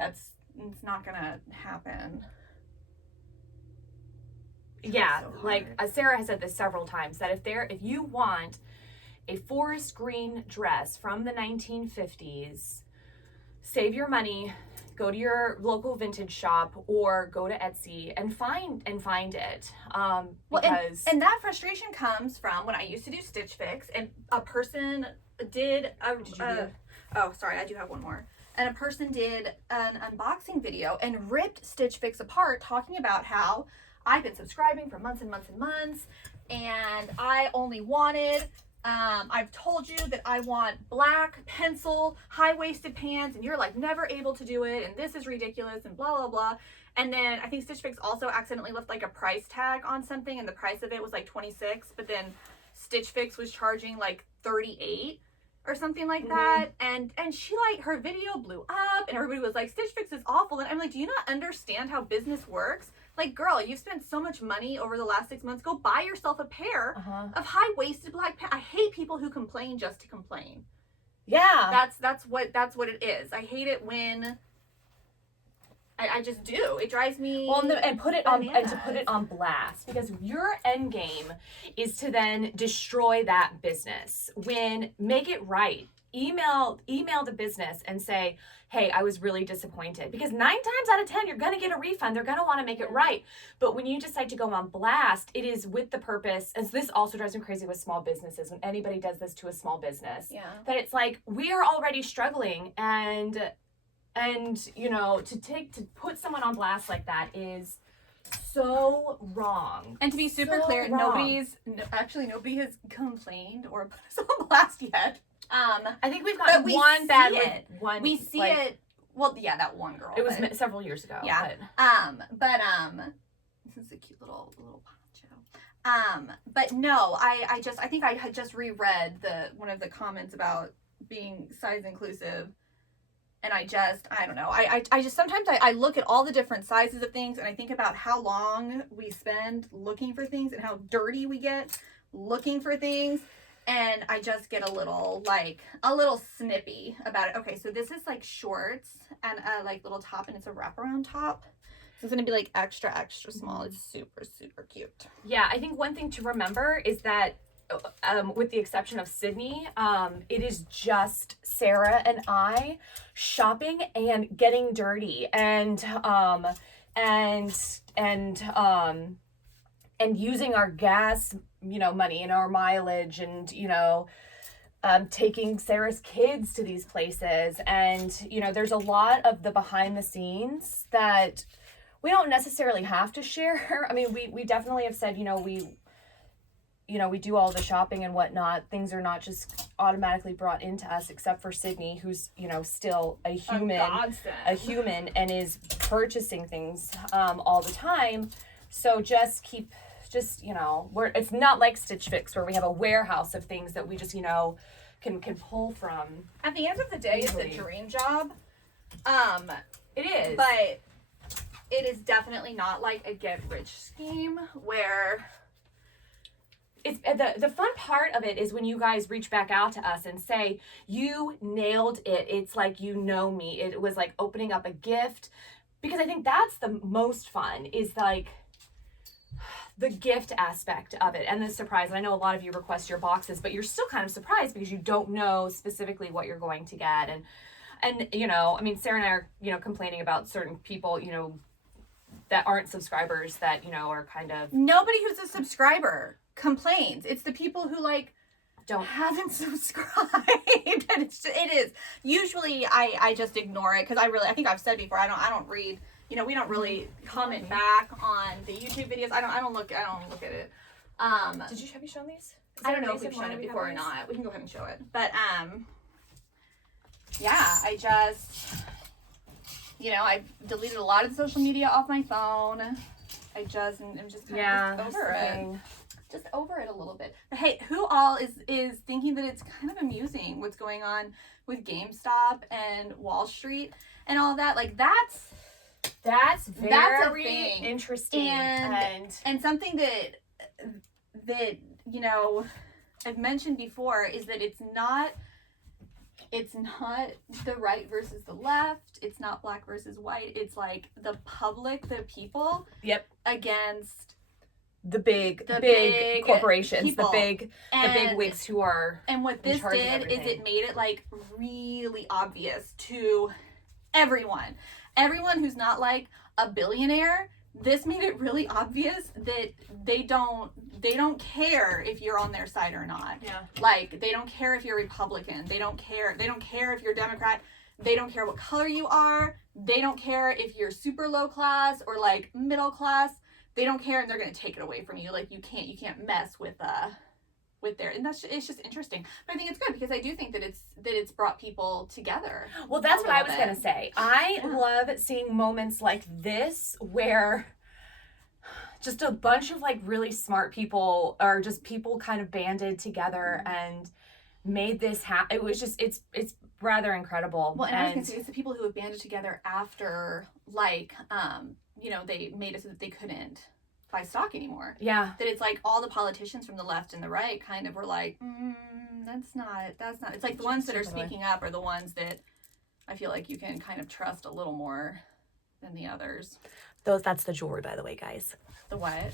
It's not gonna happen. Yeah, so like Sarah has said this several times, that if you want a forest green dress from the 1950s, save your money, go to your local vintage shop, or go to Etsy and find it. And that frustration comes from when I used to do Stitch Fix, and a person did oh, sorry, I do have one more. And a person did an unboxing video and ripped Stitch Fix apart, talking about how I've been subscribing for months and months and months, and I only wanted, I've told you that I want black pencil high-waisted pants, and you're like never able to do it, and this is ridiculous, and blah, blah, blah. And then I think Stitch Fix also accidentally left like a price tag on something, and the price of it was like $26, but then Stitch Fix was charging like $38 or something like that. And she, like, her video blew up, and everybody was like, Stitch Fix is awful. And I'm like, do you not understand how business works? Like, girl, you've spent so much money over the last 6 months. Go buy yourself a pair of high-waisted black pants. I hate people who complain just to complain. Yeah. That's what it is. I hate it when I just do. It drives me. Well, and put it on, bananas. and to put it on blast, because your end game is to then destroy that business. Make it right. Email the business and say, hey, I was really disappointed, because 9 times out of 10 you're gonna get a refund. They're gonna want to make it right. But when you decide to go on blast, it is with the purpose, as this also drives me crazy with small businesses, when anybody does this to a small business, that it's like, we are already struggling, and you know, to put someone on blast like that is so wrong. And to be super clear, nobody has complained or put us on blast yet. I think we've got one bad one. We see it. Well, yeah, that one girl. It was several years ago. Yeah. But this is a cute little poncho. But no, I think I had just reread one of the comments about being size inclusive. And I don't know. I just sometimes I look at all the different sizes of things and I think about how long we spend looking for things and how dirty we get looking for things. And I just get a little snippy about it. Okay, so this is like shorts and a like little top, and it's a wraparound top. So it's gonna be like extra, extra small. It's super, super cute. Yeah, I think one thing to remember is that with the exception of Sydney, it is just Sarah and I shopping and getting dirty and using our gas, money and our mileage and, taking Sarah's kids to these places. And, there's a lot of the behind the scenes that we don't necessarily have to share. I mean, we definitely have said, we do all the shopping and whatnot. Things are not just automatically brought into us, except for Sydney, who's, still a human and is purchasing things all the time. So it's not like Stitch Fix where we have a warehouse of things that we just, can pull from. At the end of the day, easily. It's a dream job. It is. But it is definitely not like a get rich scheme where... It's the fun part of it is when you guys reach back out to us and say, you nailed it. It's like, me. It was like opening up a gift, because I think that's the most fun, is like the gift aspect of it and the surprise. And I know a lot of you request your boxes, but you're still kind of surprised because you don't know specifically what you're going to get. And Sarah and I are, complaining about certain people, that aren't subscribers that, are kind of... Nobody who's a subscriber complains. It's the people who haven't subscribed. And it is usually I just ignore it because I think I've said before, I don't read, we don't really comment back on the YouTube videos. I don't look at it. Have you shown these? I don't know if we've shown it before or not. We can go ahead and show it. But yeah, I just I've deleted a lot of social media off my phone. I'm just kind of over it. Just over it a little bit. But hey, who all is thinking that it's kind of amusing what's going on with GameStop and Wall Street and all that? Like that's very interesting and something that I've mentioned before is that it's not the right versus the left. It's not black versus white. It's like the public, the people. Yep. Against the big corporations, people. the big wigs who are... And what this did is it made it like really obvious to everyone who's not like a billionaire. This made it really obvious that they don't care if you're on their side or not. Yeah. Like they don't care if you're Republican. They don't care if you're Democrat. They don't care what color you are. They don't care if you're super low class or like middle class. They don't care, and they're going to take it away from you. Like you can't mess with their, and it's just interesting. But I think it's good because I do think that it's brought people together. Well, that's what I was going to say. I love seeing moments like this where just a bunch of like really smart people, or just people kind of banded together and made this happen. It was just it's rather incredible. Well, and I was going to say, it's the people who have banded together after like they made it so that they couldn't buy stock anymore. Yeah. That it's like all the politicians from the left and the right kind of were like, that's not. It's like the ones that are speaking up are the ones that I feel like you can kind of trust a little more than the others. That's the jewelry, by the way, guys. The what?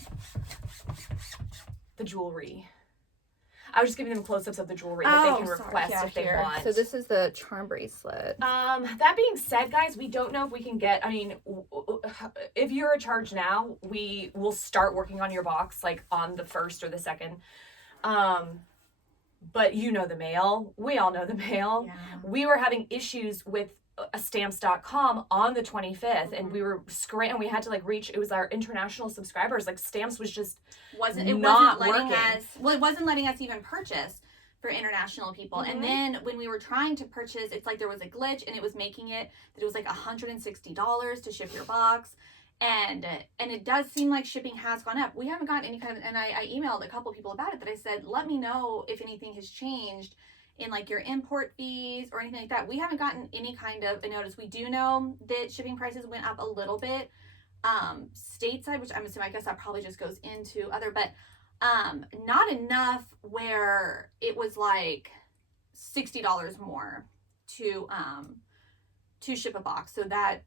The jewelry. I was just giving them close-ups of the jewelry that they can request if they want. So this is the charm bracelet. That being said, guys, we don't know if we can get, if you're a charge now, we will start working on your box like on the 1st or the 2nd. But the mail. We all know the mail. Yeah. We were having issues with stamps.com on the 25th, and we were and we had to like reach, it was our international subscribers, like stamps was just wasn't letting us even purchase for international people. And then when we were trying to purchase, it's like there was a glitch and it was making it that it was like $160 to ship your box. And it does seem like shipping has gone up. We haven't gotten any kind of, and I emailed a couple people about it that I said, let me know if anything has changed in like your import fees or anything like that. We haven't gotten any kind of a notice. We do know that shipping prices went up a little bit stateside, which I'm assuming, I guess that probably just goes into other, but not enough where it was like $60 more to ship a box. So that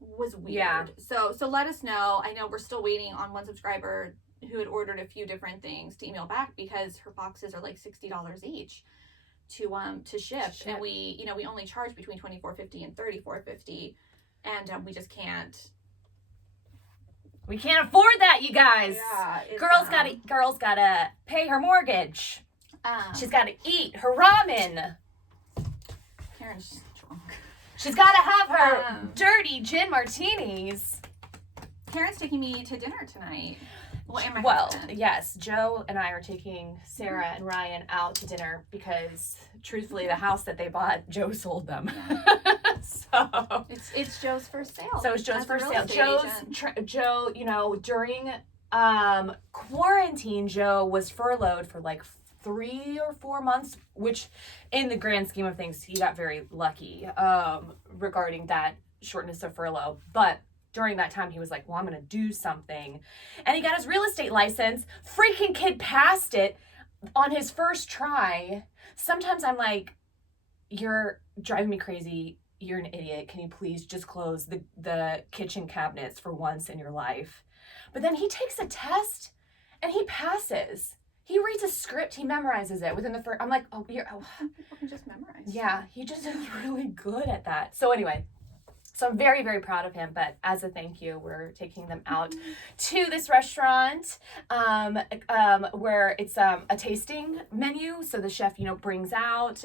was weird. Yeah. So let us know. I know we're still waiting on one subscriber who had ordered a few different things to email back because her boxes are like $60 each to ship. And we only charge between $24.50 and $34.50, and we just can't. We can't afford that, you guys. Yeah, Girls gotta pay her mortgage. She's gotta eat her ramen. Karen's drunk. She's gotta have her dirty gin martinis. Karen's taking me to dinner tonight. Well, yes, Joe and I are taking Sarah and Ryan out to dinner because, truthfully, the house that they bought, Joe sold them. So it's Joe's first sale. So it's Joe's first sale. Joe, during quarantine, Joe was furloughed for like 3 or 4 months, which, in the grand scheme of things, he got very lucky regarding that shortness of furlough, but. During that time, he was like, well, I'm going to do something. And he got his real estate license. Freaking kid passed it on his first try. Sometimes I'm like, you're driving me crazy. You're an idiot. Can you please just close the kitchen cabinets for once in your life? But then he takes a test and he passes. He reads a script. He memorizes it within the first. I'm like, oh, people can just memorize. Yeah, he just is really good at that. So anyway. So I'm very, very proud of him, but as a thank you, we're taking them out to this restaurant where it's a tasting menu. So the chef, brings out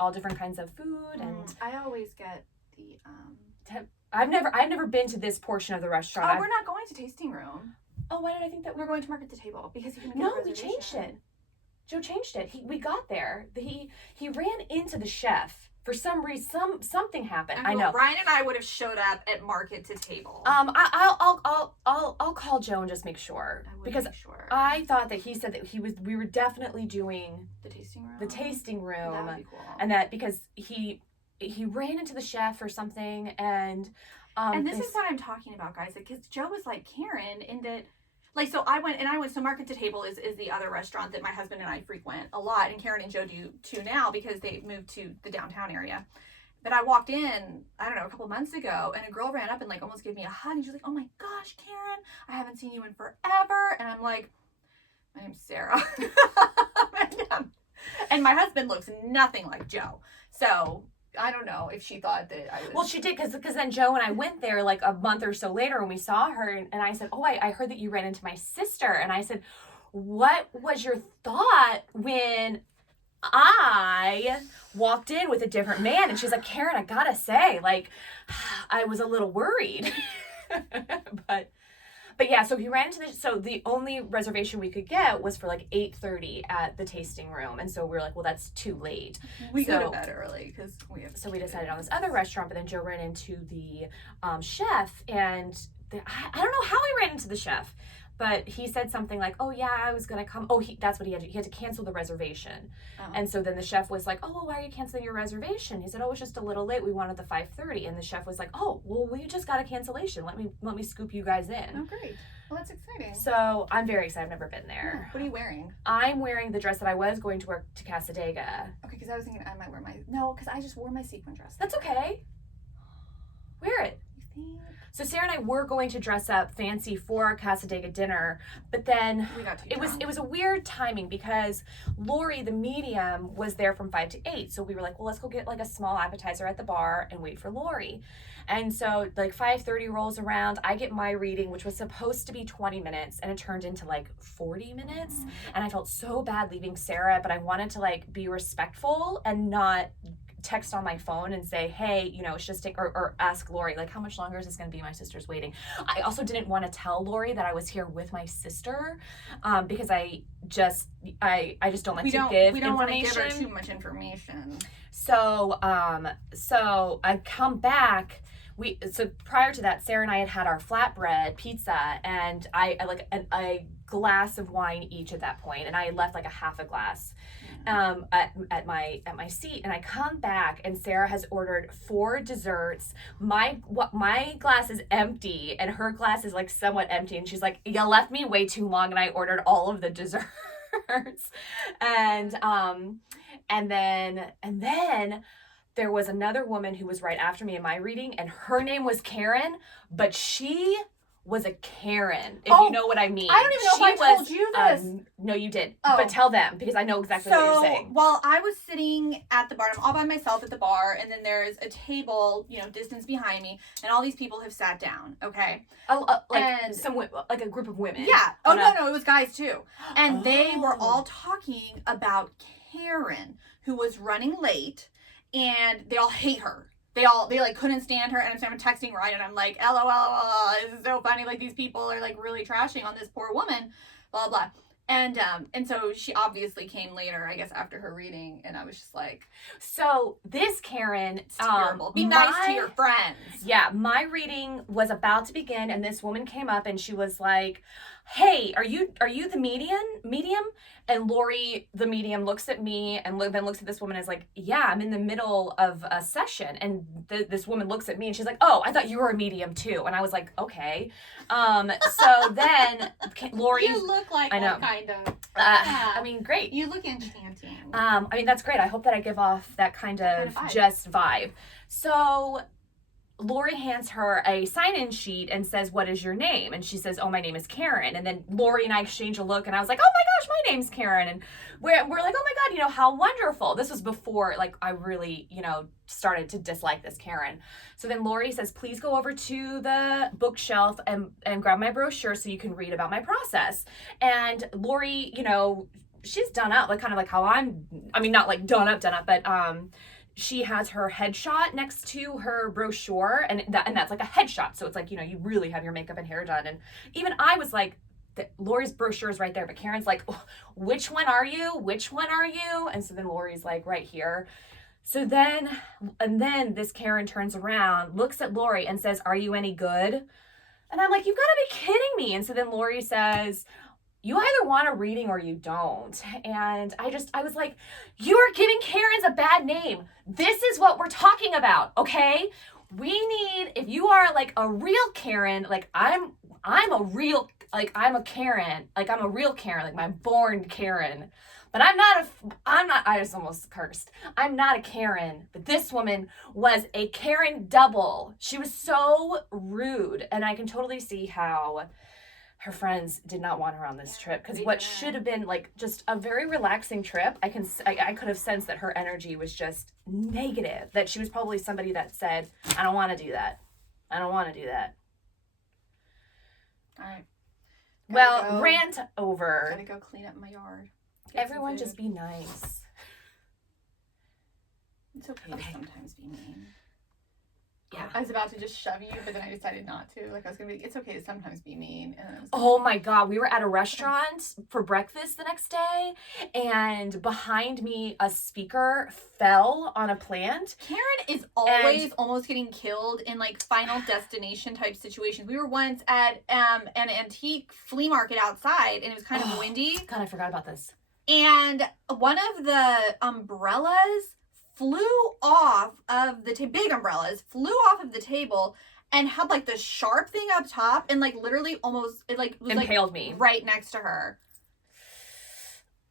all different kinds of food. And I always get the... I've never been to this portion of the restaurant. Oh, we're not going to tasting room. Oh, why did I think that we're going to market to table? Because you can No, we changed it. Joe changed it. We got there. He ran into the chef. For some reason, something happened. I know. Ryan and I would have showed up at market to table. I'll call Joe and just make sure because I thought that he said that we were definitely doing the tasting room. The tasting room. That would be cool. And that because he ran into the chef or something and this is what I'm talking about, guys. Because Joe was like Karen in that. Like, so I went, so Market to Table is the other restaurant that my husband and I frequent a lot, and Karen and Joe do too now because they moved to the downtown area. But I walked in, I don't know, a couple months ago, and a girl ran up and like almost gave me a hug, and she's like, oh my gosh, Karen, I haven't seen you in forever. And I'm like, my name's Sarah. And my husband looks nothing like Joe. So I don't know if she thought that I was... Well, she did, because then Joe and I went there like a month or so later and we saw her, and I said, oh, I heard that you ran into my sister. And I said, what was your thought when I walked in with a different man? And she's like, Karen, I gotta say, like, I was a little worried. But yeah, so he ran into so the only reservation we could get was for like 8:30 at the tasting room. And so we were like, well, that's too late. We go to bed early because we have... So we decided on this other restaurant, but then Joe ran into the chef, and I don't know how he ran into the chef, but he said something like, oh yeah, I was going to come. Oh, that's what he had to, cancel the reservation. Oh. And so then the chef was like, oh, well, why are you canceling your reservation? He said, oh, it's just a little late. We wanted the 5:30. And the chef was like, oh, well, we just got a cancellation. Let me scoop you guys in. Oh, great. Well, that's exciting. So I'm very excited. I've never been there. Yeah. What are you wearing? I'm wearing the dress that I was going to wear to Casadega. Okay, because I was thinking I might wear because I just wore my sequin dress. That's okay. Wear it. You think? So Sarah and I were going to dress up fancy for our Casadega dinner, but then it was a weird timing because Lori, the medium, was there from 5 to 8. So we were like, well, let's go get like a small appetizer at the bar and wait for Lori. And so like 5:30 rolls around, I get my reading, which was supposed to be 20 minutes, and it turned into like 40 minutes. And I felt so bad leaving Sarah, but I wanted to like be respectful and not text on my phone and say, hey, it's just or ask Lori, like, how much longer is this going to be? My sister's waiting. I also didn't want to tell Lori that I was here with my sister because I just don't like to give information. We don't want to give her too much information. So I come back. so prior to that, Sarah and I had our flatbread pizza, and I like a glass of wine each at that point, and I left like a half a glass at my seat, and I come back and Sarah has ordered 4 desserts. My glass is empty and her glass is like somewhat empty, and she's like, you left me way too long and I ordered all of the desserts. and then there was another woman who was right after me in my reading, and her name was Karen, but she was a Karen, if you know what I mean. I don't even know if I told you this. No, you did. But tell them, because I know exactly what you're saying. While I was sitting at the bar, I'm all by myself at the bar, and then there's a table, distance behind me, and all these people have sat down, okay? Like a group of women. Yeah. Oh, no, it was guys too. And they were all talking about Karen, who was running late, and they all hate her. They like couldn't stand her, and I'm texting Ryan, and I'm like, LOL, this is so funny, like these people are like really trashing on this poor woman, blah blah. And so she obviously came later, I guess, after her reading, and I was just like, so this Karen, it's terrible. Be nice to your friends. Yeah, my reading was about to begin, and this woman came up and she was like, hey, are you the medium? And Lori, the medium, looks at me and then looks at this woman and is like, yeah, I'm in the middle of a session. And this woman looks at me and she's like, oh, I thought you were a medium too. And I was like, okay. So then Lori, you look like I know. One, kind of. Yeah. I mean, great. You look enchanting. I mean, that's great. I hope that I give off that kind of just vibe. So Lori hands her a sign-in sheet and says, what is your name? And she says, oh, my name is Karen. And then Lori and I exchange a look, and I was like, oh my gosh, my name's Karen. And we're like, oh my God, how wonderful. This was before, like, I really, started to dislike this Karen. So then Lori says, please go over to the bookshelf and grab my brochure so you can read about my process. And Lori, she's done up, like kind of like how not like done up, but she has her headshot next to her brochure, and that's like a headshot. So it's like, you really have your makeup and hair done. And even I was like, Lori's brochure is right there, but Karen's like, oh, which one are you? Which one are you? And so then Lori's like, right here. So then this Karen turns around, looks at Lori and says, are you any good? And I'm like, you've got to be kidding me. And so then Lori says, you either want a reading or you don't. And I was like, you are giving Karens a bad name. This is what we're talking about, okay? We need, if you are like a real Karen, like I'm a real, like I'm a Karen, like I'm a real Karen, like my born Karen. But I just almost cursed. I'm not a Karen, but this woman was a Karen double. She was so rude, and I can totally see how her friends did not want her on this trip, because what should have been like just a very relaxing trip, I could have sensed that her energy was just negative, that she was probably somebody that said, I don't want to do that. I don't want to do that. All right. Well, rant over. Gotta go clean up my yard. Everyone just be nice. It's okay to sometimes be mean. Yeah. I was about to just shove you, but then I decided not to. Like, I was going to be, it's okay to sometimes be mean. Oh my God. We were at a restaurant for breakfast the next day, and behind me, a speaker fell on a plant. Karen is always almost getting killed in like Final Destination type situations. We were once at an antique flea market outside, and it was kind of windy. God, I forgot about this. And one of the umbrellas flew off of the big umbrellas flew off of the table and had like the sharp thing up top, and like literally almost it like was impaled like me right next to her.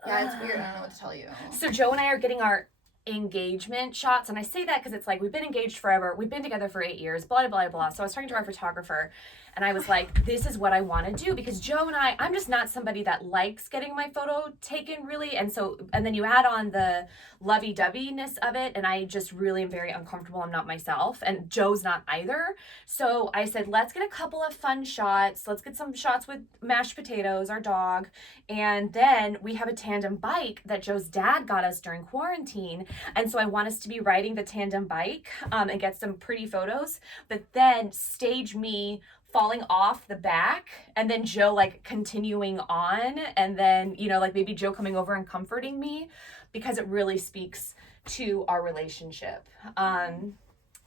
Yeah, it's weird. I don't know what to tell you. So Joe and I are getting our engagement shots, and I say that because it's like we've been engaged forever, we've been together for 8 years, blah blah blah. So I was talking to our photographer, and I was like, this is what I want to do, because Joe and I'm just not somebody that likes getting my photo taken really, and then you add on the lovey-doveyness of it, and I just really am very uncomfortable. I'm not myself, and Joe's not either. So I said, let's get a couple of fun shots. Let's get some shots with mashed potatoes, our dog, and then we have a tandem bike that Joe's dad got us during quarantine. And so I want us to be riding the tandem bike and get some pretty photos, but then stage me falling off the back, and then Joe like continuing on, and then, like maybe Joe coming over and comforting me, because it really speaks to our relationship.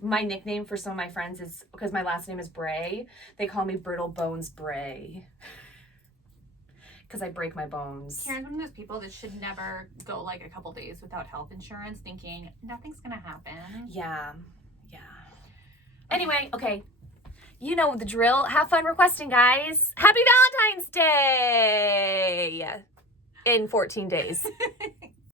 my nickname for some of my friends is, because my last name is Bray, they call me Brittle Bones Bray. Because I break my bones. Karen's one of those people that should never go like a couple days without health insurance, thinking nothing's gonna happen. Yeah. Anyway, okay. You know the drill. Have fun requesting, guys. Happy Valentine's Day! In 14 days.